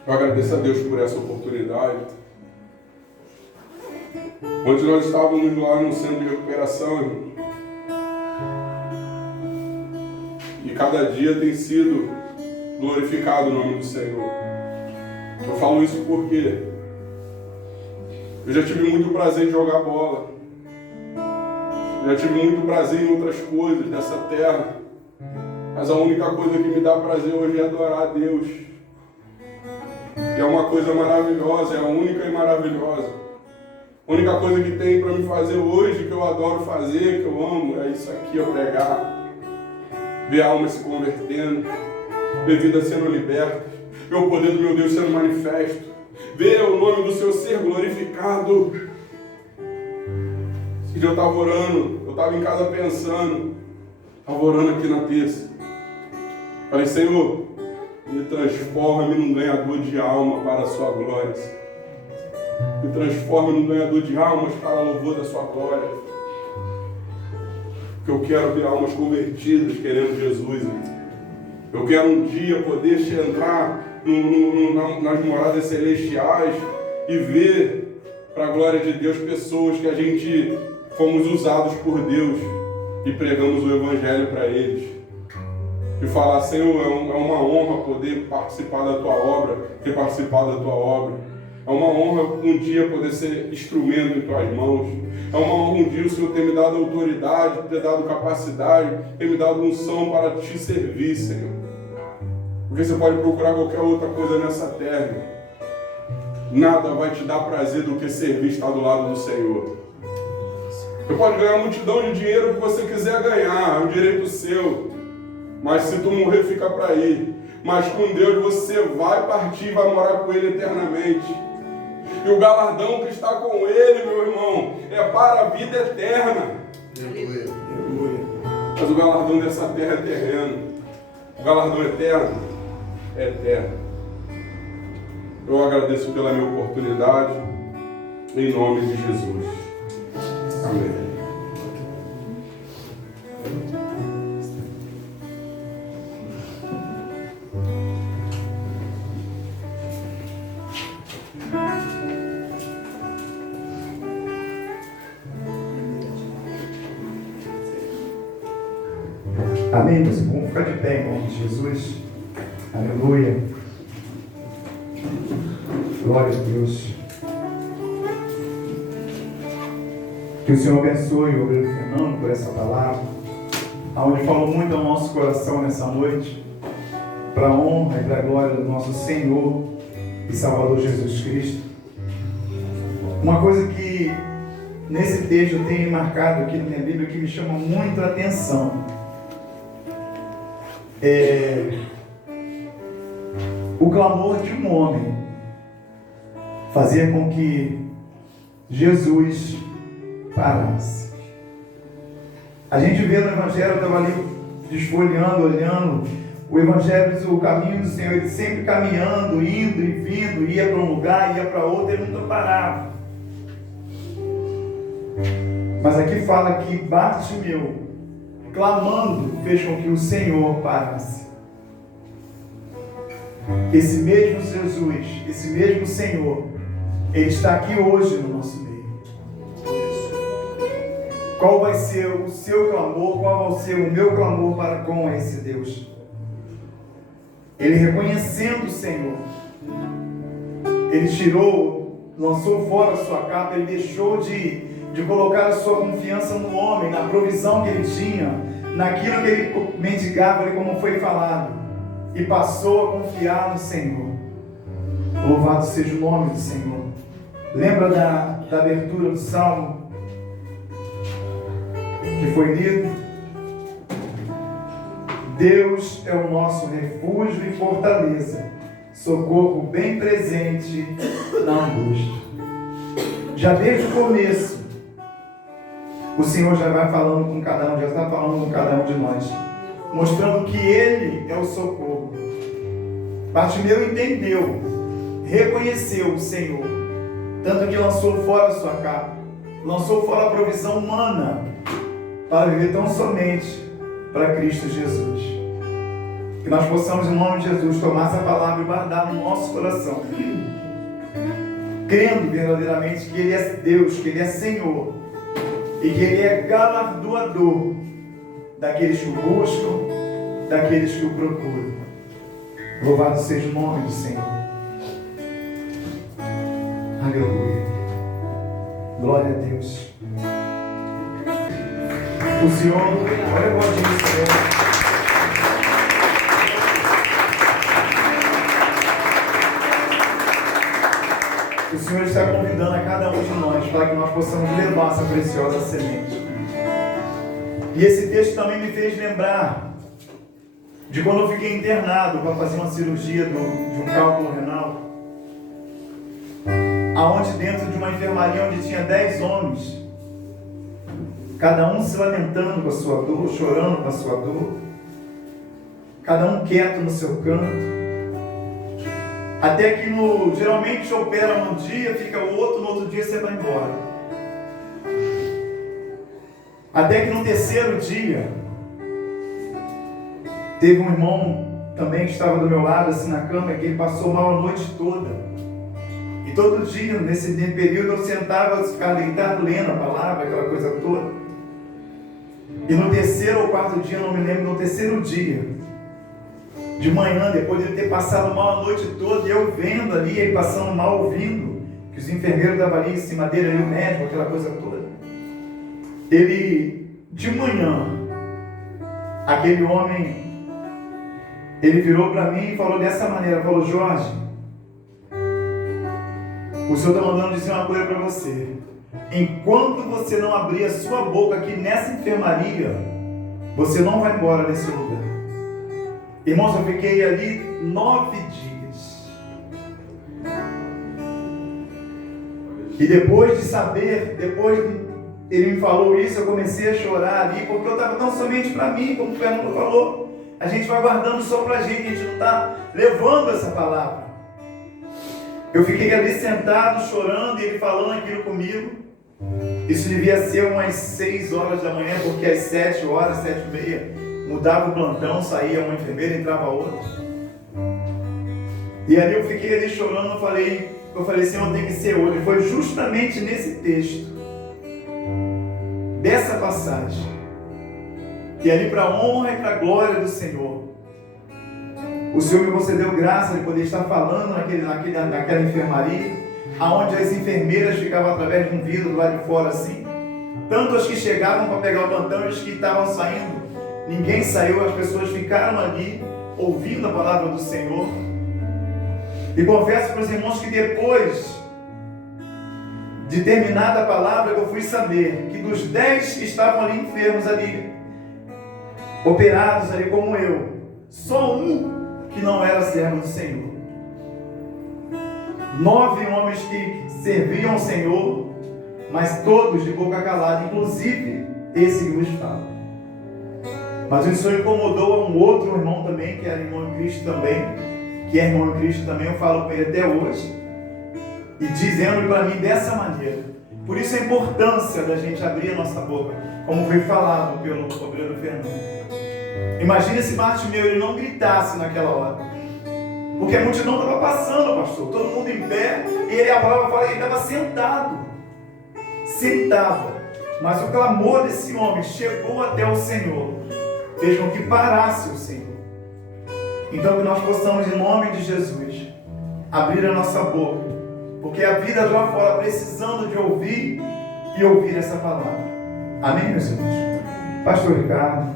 Eu agradeço a Deus por essa oportunidade. Onde nós estávamos lá no centro de recuperação, irmão, e cada dia tem sido glorificado o nome do Senhor. Eu falo isso porque eu já tive muito prazer em jogar bola. Já tive muito prazer em outras coisas dessa terra. Mas a única coisa que me dá prazer hoje é adorar a Deus. E é uma coisa maravilhosa, é a única e maravilhosa. A única coisa que tem para me fazer hoje, que eu adoro fazer, que eu amo, é isso aqui, é pregar. Ver almas se convertendo, ver vidas sendo libertas, ver o poder do meu Deus sendo manifesto, ver o nome do Senhor ser glorificado. Eu estava orando, eu estava em casa pensando, estava orando aqui na terça. Falei, Senhor, me transforma num ganhador de alma para a sua glória. Me transforma num ganhador de almas para o louvor da sua glória. Porque eu quero ver almas convertidas querendo Jesus. Eu quero um dia poder entrar nas moradas celestiais e ver, para a glória de Deus, pessoas que a gente fomos usados por Deus e pregamos o Evangelho para eles. E falar, Senhor, é uma honra poder participar da tua obra, ter participado da tua obra. É uma honra um dia poder ser instrumento em tuas mãos. É uma honra um dia o Senhor ter me dado autoridade, ter dado capacidade, ter me dado unção para te servir, Senhor. Porque você pode procurar qualquer outra coisa nessa terra. Nada vai te dar prazer do que servir estar do lado do Senhor. Você pode ganhar multidão de dinheiro que você quiser ganhar, é um direito seu. Mas se tu morrer, fica para aí. Mas com Deus você vai partir e vai morar com Ele eternamente. E o galardão que está com Ele, meu irmão, é para a vida eterna. Aleluia. Mas o galardão dessa terra é terreno. O galardão eterno é eterno. Eu agradeço pela minha oportunidade, em nome de Jesus. Amém. Amém, meus irmãos? Vamos ficar de pé em nome de Jesus. Aleluia. Glória a Deus. Que o Senhor abençoe o obreiro Fernando por essa palavra, aonde falou muito ao nosso coração nessa noite, para a honra e para a glória do nosso Senhor e Salvador Jesus Cristo. Uma coisa que nesse texto eu tenho marcado aqui na minha Bíblia que me chama muito a atenção é o clamor de um homem fazer com que Jesus parasse. A gente vê no Evangelho, eu estava ali desfolhando, olhando o Evangelho, o caminho do Senhor, ele sempre caminhando, indo e vindo, ia para um lugar, ia para outro, ele nunca parava. Mas aqui fala que Bartimeu, clamando, fez com que o Senhor parasse. Esse mesmo Jesus, esse mesmo Senhor, Ele está aqui hoje no nosso meio. Qual vai ser o seu clamor? Qual vai ser o meu clamor para com esse Deus? Ele reconhecendo o Senhor, Ele tirou, lançou fora a sua capa, Ele deixou de colocar a sua confiança no homem, na provisão que ele tinha, naquilo que ele mendigava, como foi falado, e passou a confiar no Senhor. Louvado seja o nome do Senhor. Lembra da abertura do Salmo que foi lido? Deus é o nosso refúgio e fortaleza, socorro bem presente na angústia. Já desde o começo, o Senhor já vai falando com cada um, já está falando com cada um de nós, mostrando que Ele é o socorro. Bartimeu entendeu, reconheceu o Senhor, tanto que lançou fora a sua capa, lançou fora a provisão humana, para viver tão somente para Cristo Jesus. Que nós possamos, em nome de Jesus, tomar essa palavra e guardar no nosso coração, crendo verdadeiramente que Ele é Deus, que Ele é Senhor, e que Ele é galardoador daqueles que o buscam, daqueles que o procuram. Louvado seja o nome do Senhor. Aleluia. Glória a Deus. O Senhor, olha a voz do Senhor. O Senhor está convidando a cada um de nós para que nós possamos levar essa preciosa semente. E esse texto também me fez lembrar de quando eu fiquei internado para fazer uma cirurgia de um cálculo renal, aonde dentro de uma enfermaria onde tinha 10 homens, cada um se lamentando com a sua dor, chorando com a sua dor, cada um quieto no seu canto. Até que geralmente opera num dia, fica o outro, no outro dia você vai embora. Até que no terceiro dia, teve um irmão também que estava do meu lado, assim na cama, que ele passou mal a noite toda. E todo dia, nesse período, eu sentava, ficava deitado, lendo a palavra, aquela coisa toda. E no terceiro ou quarto dia, não me lembro, no terceiro dia, de manhã, depois de ele ter passado mal a noite toda, e eu vendo ali, ele passando mal, ouvindo, que os enfermeiros estavam ali em cima dele, ali o médico, aquela coisa toda. Ele, de manhã, aquele homem, ele virou para mim e falou dessa maneira, falou: Jorge, o Senhor está mandando dizer uma coisa para você. enquanto você não abrir a sua boca aqui nessa enfermaria, você não vai embora desse lugar. Irmãos, eu fiquei ali 9 dias. E depois de saber, depois que ele me falou isso, eu comecei a chorar ali, porque eu estava tão somente para mim, como o Fernando falou. A gente vai guardando só para a gente não está levando essa palavra. Eu fiquei ali sentado, chorando, e ele falando aquilo comigo. Isso devia ser umas 6 horas da manhã, porque às 7 horas, 7h30, mudava o plantão, saía uma enfermeira, entrava outra. E ali eu fiquei ali chorando, eu falei, Senhor, tem que ser hoje. Foi justamente nesse texto, dessa passagem, e ali para a honra e para a glória do Senhor, o Senhor me concedeu graça de poder estar falando naquela enfermaria, aonde as enfermeiras ficavam através de um vidro lá de fora assim, tanto as que chegavam para pegar o plantão e as que estavam saindo. Ninguém saiu, as pessoas ficaram ali ouvindo a palavra do Senhor. E confesso para os irmãos que depois de terminada a palavra, eu fui saber que dos 10 que estavam ali enfermos ali, operados ali como eu, só um que não era servo do Senhor. 9 homens que serviam ao Senhor, mas todos de boca calada, inclusive esse que vos fala. Mas o Senhor incomodou a um outro irmão também, que era irmão em Cristo também, que é irmão em Cristo também, eu falo com ele até hoje, e dizendo para mim dessa maneira. Por isso a importância da gente abrir a nossa boca, como foi falado pelo obreiro Fernando. Imagina se Bartimeu ele não gritasse naquela hora, porque a multidão estava passando, pastor, todo mundo em pé, e ele, a palavra fala que ele estava sentado, mas o clamor desse homem chegou até o Senhor, fez com que parasse o Senhor. Então que nós possamos, em nome de Jesus, abrir a nossa boca, porque a vida lá fora precisando de ouvir e ouvir essa palavra. Amém, meus irmãos? Pastor Ricardo.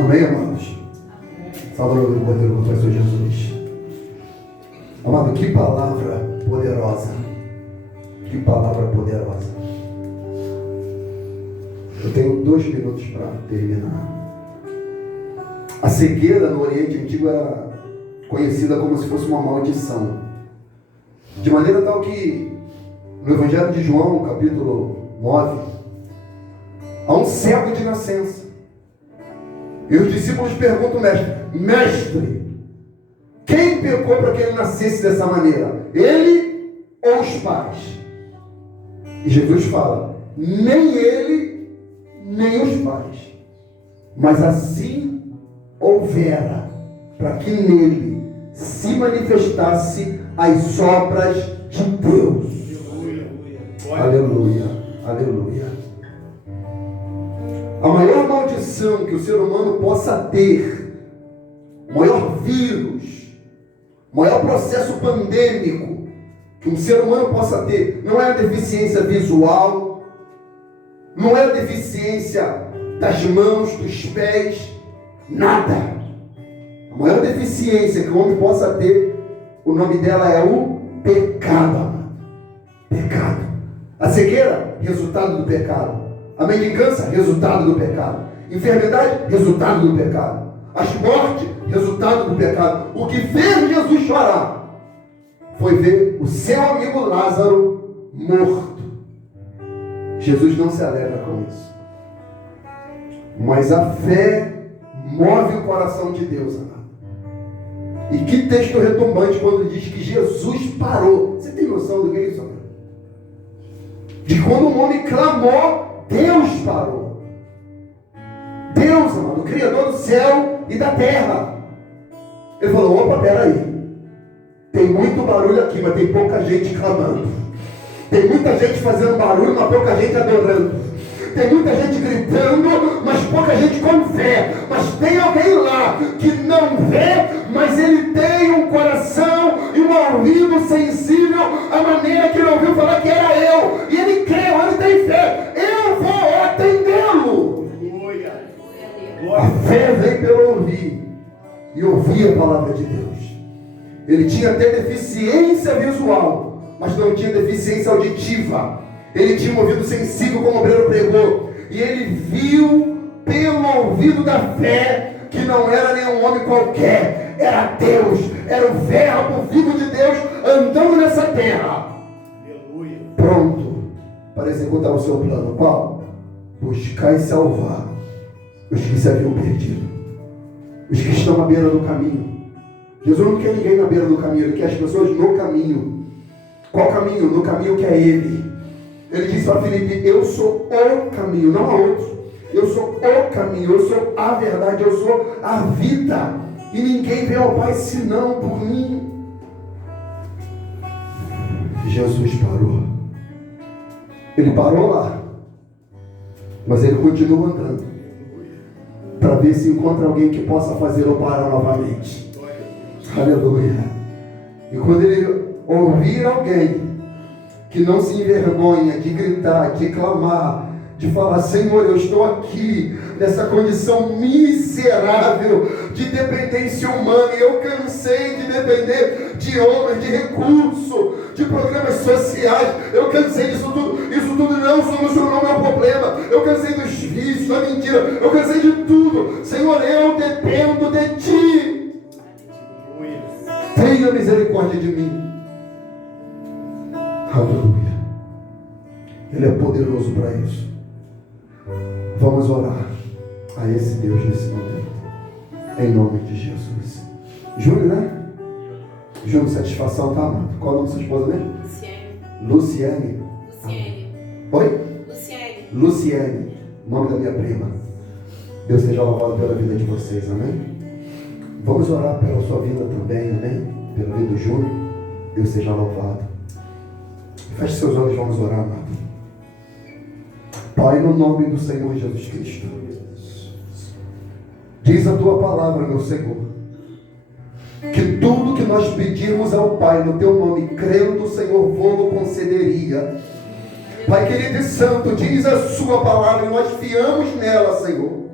Amém, amados? Salvador do Cordeiro contra o Senhor Jesus. Amado, que palavra poderosa. Que palavra poderosa. Eu tenho 2 minutos para terminar. A cegueira no Oriente Antigo era conhecida como se fosse uma maldição. De maneira tal que no Evangelho de João, capítulo 9, há um cego de nascença. E os discípulos perguntam ao mestre, quem pecou para que ele nascesse dessa maneira? Ele ou os pais? E Jesus fala, nem ele, nem os pais. Mas assim houvera, para que nele se manifestasse as obras de Deus. Aleluia, aleluia. A maior maldição que o ser humano possa ter, o maior vírus, o maior processo pandêmico que um ser humano possa ter, não é a deficiência visual, não é a deficiência das mãos, dos pés, nada. A maior deficiência que o homem possa ter, o nome dela é o pecado, amado. Pecado. A cegueira, resultado do pecado. A mendigância, resultado do pecado. Enfermidade, resultado do pecado. As mortes, resultado do pecado. O que fez Jesus chorar foi ver o seu amigo Lázaro morto. Jesus não se alegra com isso. Mas a fé move o coração de Deus, amado. E que texto retumbante quando diz que Jesus parou. Você tem noção do que é isso, amado? De quando um homem clamou, Deus parou. Deus, amado, o Criador do céu e da terra. Ele falou, opa, peraí. Tem muito barulho aqui, mas tem pouca gente clamando. Tem muita gente fazendo barulho, mas pouca gente adorando. Tem muita gente gritando, mas pouca gente com fé. Mas tem alguém lá que não vê, mas ele tem um coração e um ouvido sensível à maneira que ele ouviu falar que era eu. E ele creu, ele tem fé. Eu vou atendê-lo. A fé vem pelo ouvir. E ouvir a palavra de Deus. Ele tinha até deficiência visual, mas não tinha deficiência auditiva. Ele tinha um ouvido sensível, como o obreiro pregou. E ele viu pelo ouvido da fé que não era nenhum homem qualquer, era Deus, era o verbo vivo de Deus andando nessa terra. Aleluia. Pronto para executar o seu plano. Qual? Buscar e salvar os que se haviam perdido, os que estão à beira do caminho. Jesus não quer ninguém na beira do caminho, Ele quer as pessoas no caminho. Qual caminho? No caminho que é Ele. Ele disse para Filipe: eu sou o caminho, não há outro. Eu sou o caminho, eu sou a verdade, eu sou a vida. E ninguém vem ao Pai senão por mim. Jesus parou. Ele parou lá, mas ele continua andando para ver se encontra alguém que possa fazê-lo parar novamente. Aleluia. E quando ele ouvir alguém que não se envergonha de gritar, de clamar, de falar: Senhor, eu estou aqui nessa condição miserável de dependência humana, e eu cansei de depender de homens, de recurso, de programas sociais, eu cansei disso tudo. Isso tudo não solucionou meu problema. Eu cansei dos vícios, da mentira, eu cansei de tudo. Senhor, eu dependo de Ti. Tenha misericórdia de mim. Aleluia. Ele é poderoso para isso. Vamos orar a esse Deus nesse momento, em nome de Jesus. Júlio, né? Júlio, satisfação, tá, amado? Qual é o nome da sua esposa mesmo? Luciene. Luciene. Oi? Luciene. Luciene, nome da minha prima. Deus seja louvado pela vida de vocês, amém? Vamos orar pela sua vida também, amém? Pela vida do Júlio. Deus seja louvado. Feche seus olhos, vamos orar, amado. Pai, no nome do Senhor Jesus Cristo, diz a Tua palavra, meu Senhor, que tudo que nós pedirmos ao Pai no Teu nome, crendo, o Senhor vô-lo concederia. Pai querido e santo, diz a Sua palavra e nós fiamos nela, Senhor.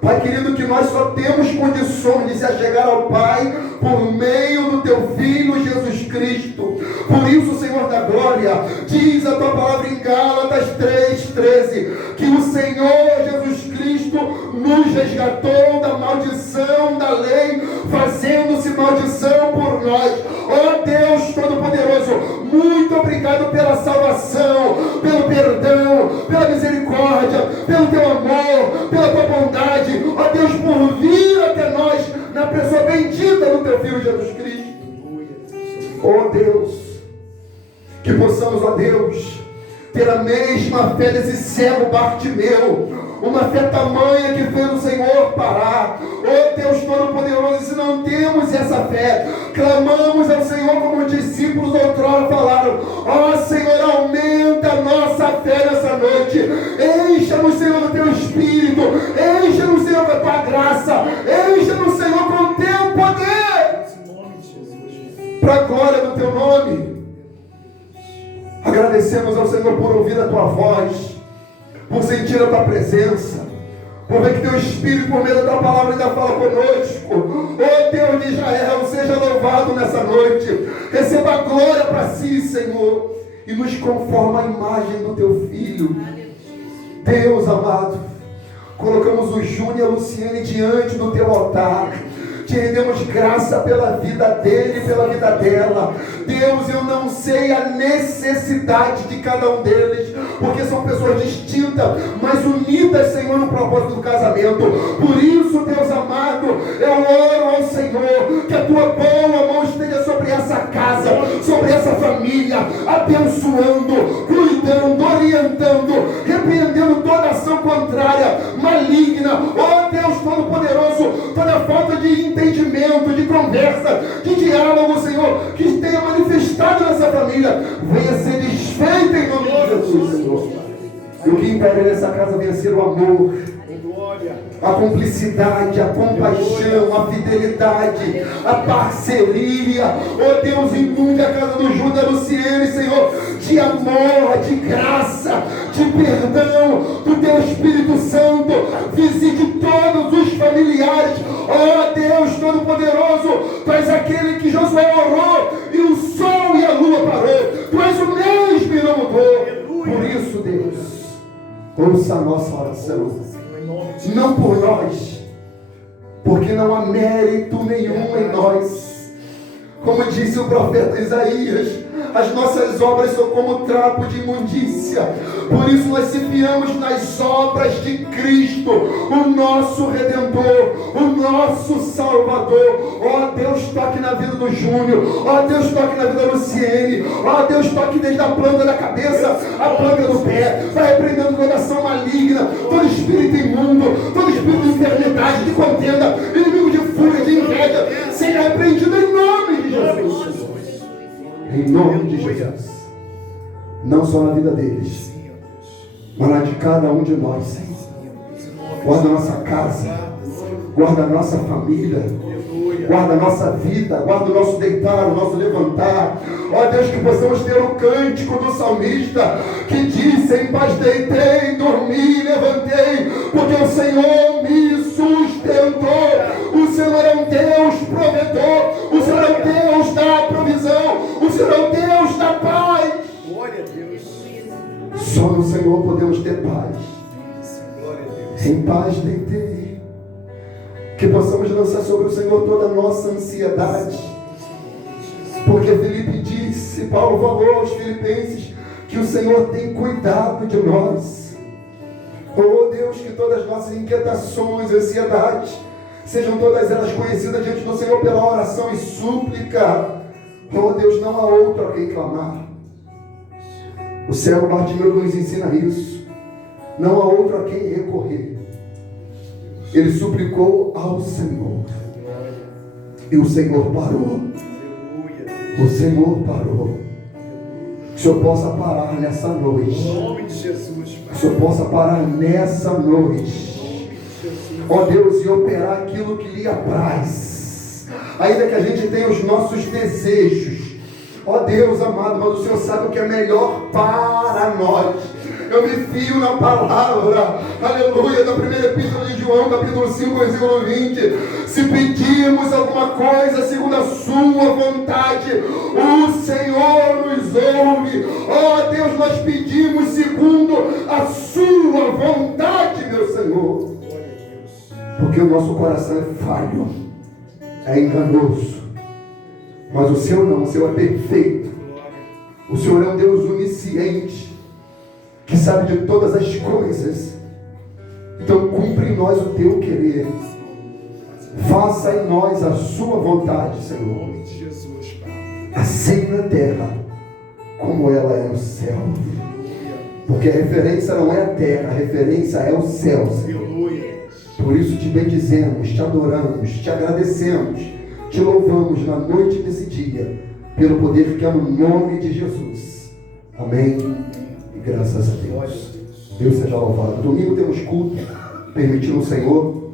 Pai querido, que nós só temos condições de se achegar ao Pai por meio do Teu Filho Jesus Cristo. Por isso, Senhor da glória, diz a Tua palavra em Gálatas 3,13, que o Senhor Jesus Cristo nos resgatou da maldição da lei, fazendo-se maldição por nós. Ó Deus Todo-Poderoso, muito obrigado pela salvação, pelo perdão, pela misericórdia, pelo Teu amor, pela Tua bondade. Ó Deus, por vir até nós na pessoa bendita do Teu Filho Jesus Cristo. Ó Deus, que possamos, ó Deus, ter a mesma fé desse cego Bartimeu, uma fé tamanha que fez o Senhor parar. Ó Deus Todo-Poderoso, se não temos essa fé, clamamos ao Senhor como os discípulos outrora falaram: ó Senhor, aumenta a nossa fé nessa noite. Encha-nos, Senhor, do Teu Espírito, encha-nos, Senhor, com a Tua graça, encha-nos, Senhor, com o Teu poder, para a glória do Teu nome. Agradecemos ao Senhor por ouvir a Tua voz, por sentir a Tua presença, por ver que Teu Espírito, por meio da Tua palavra, ainda fala conosco. Ó Deus de Israel, seja louvado nessa noite. Receba a glória para si, Senhor, e nos conforma a imagem do Teu Filho. Deus amado, colocamos o Júnior e a Luciene diante do Teu altar. Te rendemos graça pela vida dele e pela vida dela. Deus, eu não sei a necessidade de cada um deles, porque são pessoas distintas, mas unidas, Senhor, no propósito do casamento. Por isso, Deus amado, eu oro ao Senhor que a Tua boa mão esteja sobre essa casa, sobre essa família, abençoando, cuidando, orientando, repreendendo toda ação contrária, maligna. Ó Deus Todo-Poderoso, toda falta de entendimento, de conversa, de diálogo, Senhor, que tenha manifestado nessa família, venha ser desfeita em nome de Jesus, Senhor. E o que impede nessa casa venha ser o amor, a cumplicidade, a compaixão, a fidelidade, a parceria. Ó Deus, inunde a casa do Júnior e da Luciene, Senhor, de amor, de graça, de perdão do Teu Espírito Santo. Visite todos os familiares. Ó Deus Todo-Poderoso, Tu és aquele que Josué orou ouça a nossa oração. Senhor, em nome de Não por nós, porque não há mérito nenhum em nós. Como disse o profeta Isaías, as nossas obras são como trapo de imundícia. Por isso nós se fiamos nas obras de Cristo, o nosso Redentor, o nosso Salvador. Ó Deus, toque na vida do Júnior. Ó Deus, toque na vida da Luciene. Ó Deus, toque desde a planta da cabeça à planta do pé. Vai repreendendo toda ação maligna, todo espírito imundo, todo espírito de enfermidade, de contenda, inimigo de fúria, de inveja, seja repreendido em nome de Jesus. Em nome de Jesus. Não só na vida deles, mas na de cada um de nós, Senhor. Guarda a nossa casa, guarda a nossa família, guarda a nossa vida, guarda o nosso deitar, o nosso levantar. Ó Deus, que possamos ter o cântico do salmista que disse: em paz deitei, dormi, levantei, porque o Senhor me sustentou. O Senhor é um Deus provedor, o Senhor é um Deus da provisão, o Senhor é um Deus da paz. glória a Deus. Só no Senhor podemos ter paz. Glória a Deus. Em paz deitei. Que possamos lançar sobre o Senhor toda a nossa ansiedade. Porque Filipe disse, Paulo falou aos filipenses, que o Senhor tem cuidado de nós. Oh Deus, que todas as nossas inquietações, ansiedades, sejam todas elas conhecidas diante do Senhor pela oração e súplica. Oh Deus, não há outro a quem clamar. O cego Bartimeu nos ensina isso. Não há outro a quem recorrer. Ele suplicou ao Senhor. E o Senhor parou. O Senhor parou. Que o Senhor possa parar nessa noite. Em nome de Jesus. Que o Senhor possa parar nessa noite. Ó Deus, e operar aquilo que lhe apraz. Ainda que a gente tenha os nossos desejos. Ó Deus amado, mas o Senhor sabe o que é melhor para nós. Eu me fio na palavra, aleluia, da primeira epístola de João, capítulo 5, versículo 20. Se pedirmos alguma coisa segundo a sua vontade, o Senhor nos ouve. Ó Deus, nós pedimos segundo a sua vontade, meu Senhor. Porque o nosso coração é falho, é enganoso. Mas o Senhor não, o Senhor é perfeito. O Senhor é um Deus onisciente, que sabe de todas as coisas. Então cumpre em nós o teu querer. Faça em nós a sua vontade, Senhor. Assim na terra, como ela é no céu. Porque a referência não é a terra, a referência é o céu, Senhor. Por isso te bendizemos, te adoramos, te agradecemos, te louvamos na noite desse dia, pelo poder que é no nome de Jesus. Amém. E graças a Deus. Deus seja louvado. Domingo temos culto, permitindo o Senhor,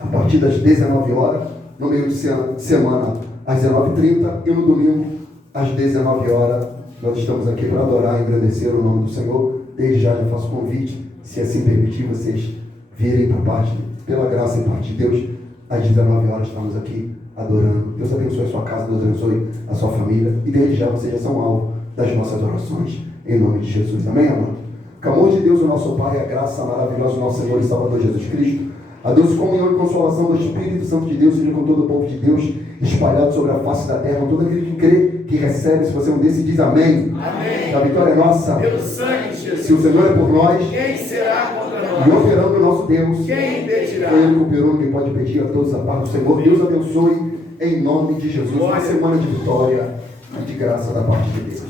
a partir das 19 horas, no meio de semana, às 19h30, e no domingo, às 19 horas, nós estamos aqui para adorar e agradecer o nome do Senhor. Desde já faço convite, se assim permitir, vocês virem para parte, pela graça e parte de Deus, às 19 horas estamos aqui adorando. Deus abençoe a sua casa, Deus abençoe a sua família, e desde já vocês já são alvo das nossas orações, em nome de Jesus. Amém, amado? Com o amor de Deus, o nosso Pai, a graça maravilhosa do nosso Senhor e Salvador Jesus Cristo, a doce comunhão e consolação do Espírito Santo de Deus seja com todo o povo de Deus, espalhado sobre a face da terra, com todo aquele que crê, que recebe. Se você é um desses, diz amém. Amém. A vitória é nossa. Pelo sangue de Jesus. Se o Senhor é por nós, Quem será contra e nós? operando o nosso Deus, Quem impedirá? foi Ele que operou, ninguém pode pedir. A todos a paz do Senhor. Deus abençoe em nome de Jesus. Uma semana de vitória e de graça da parte de Deus.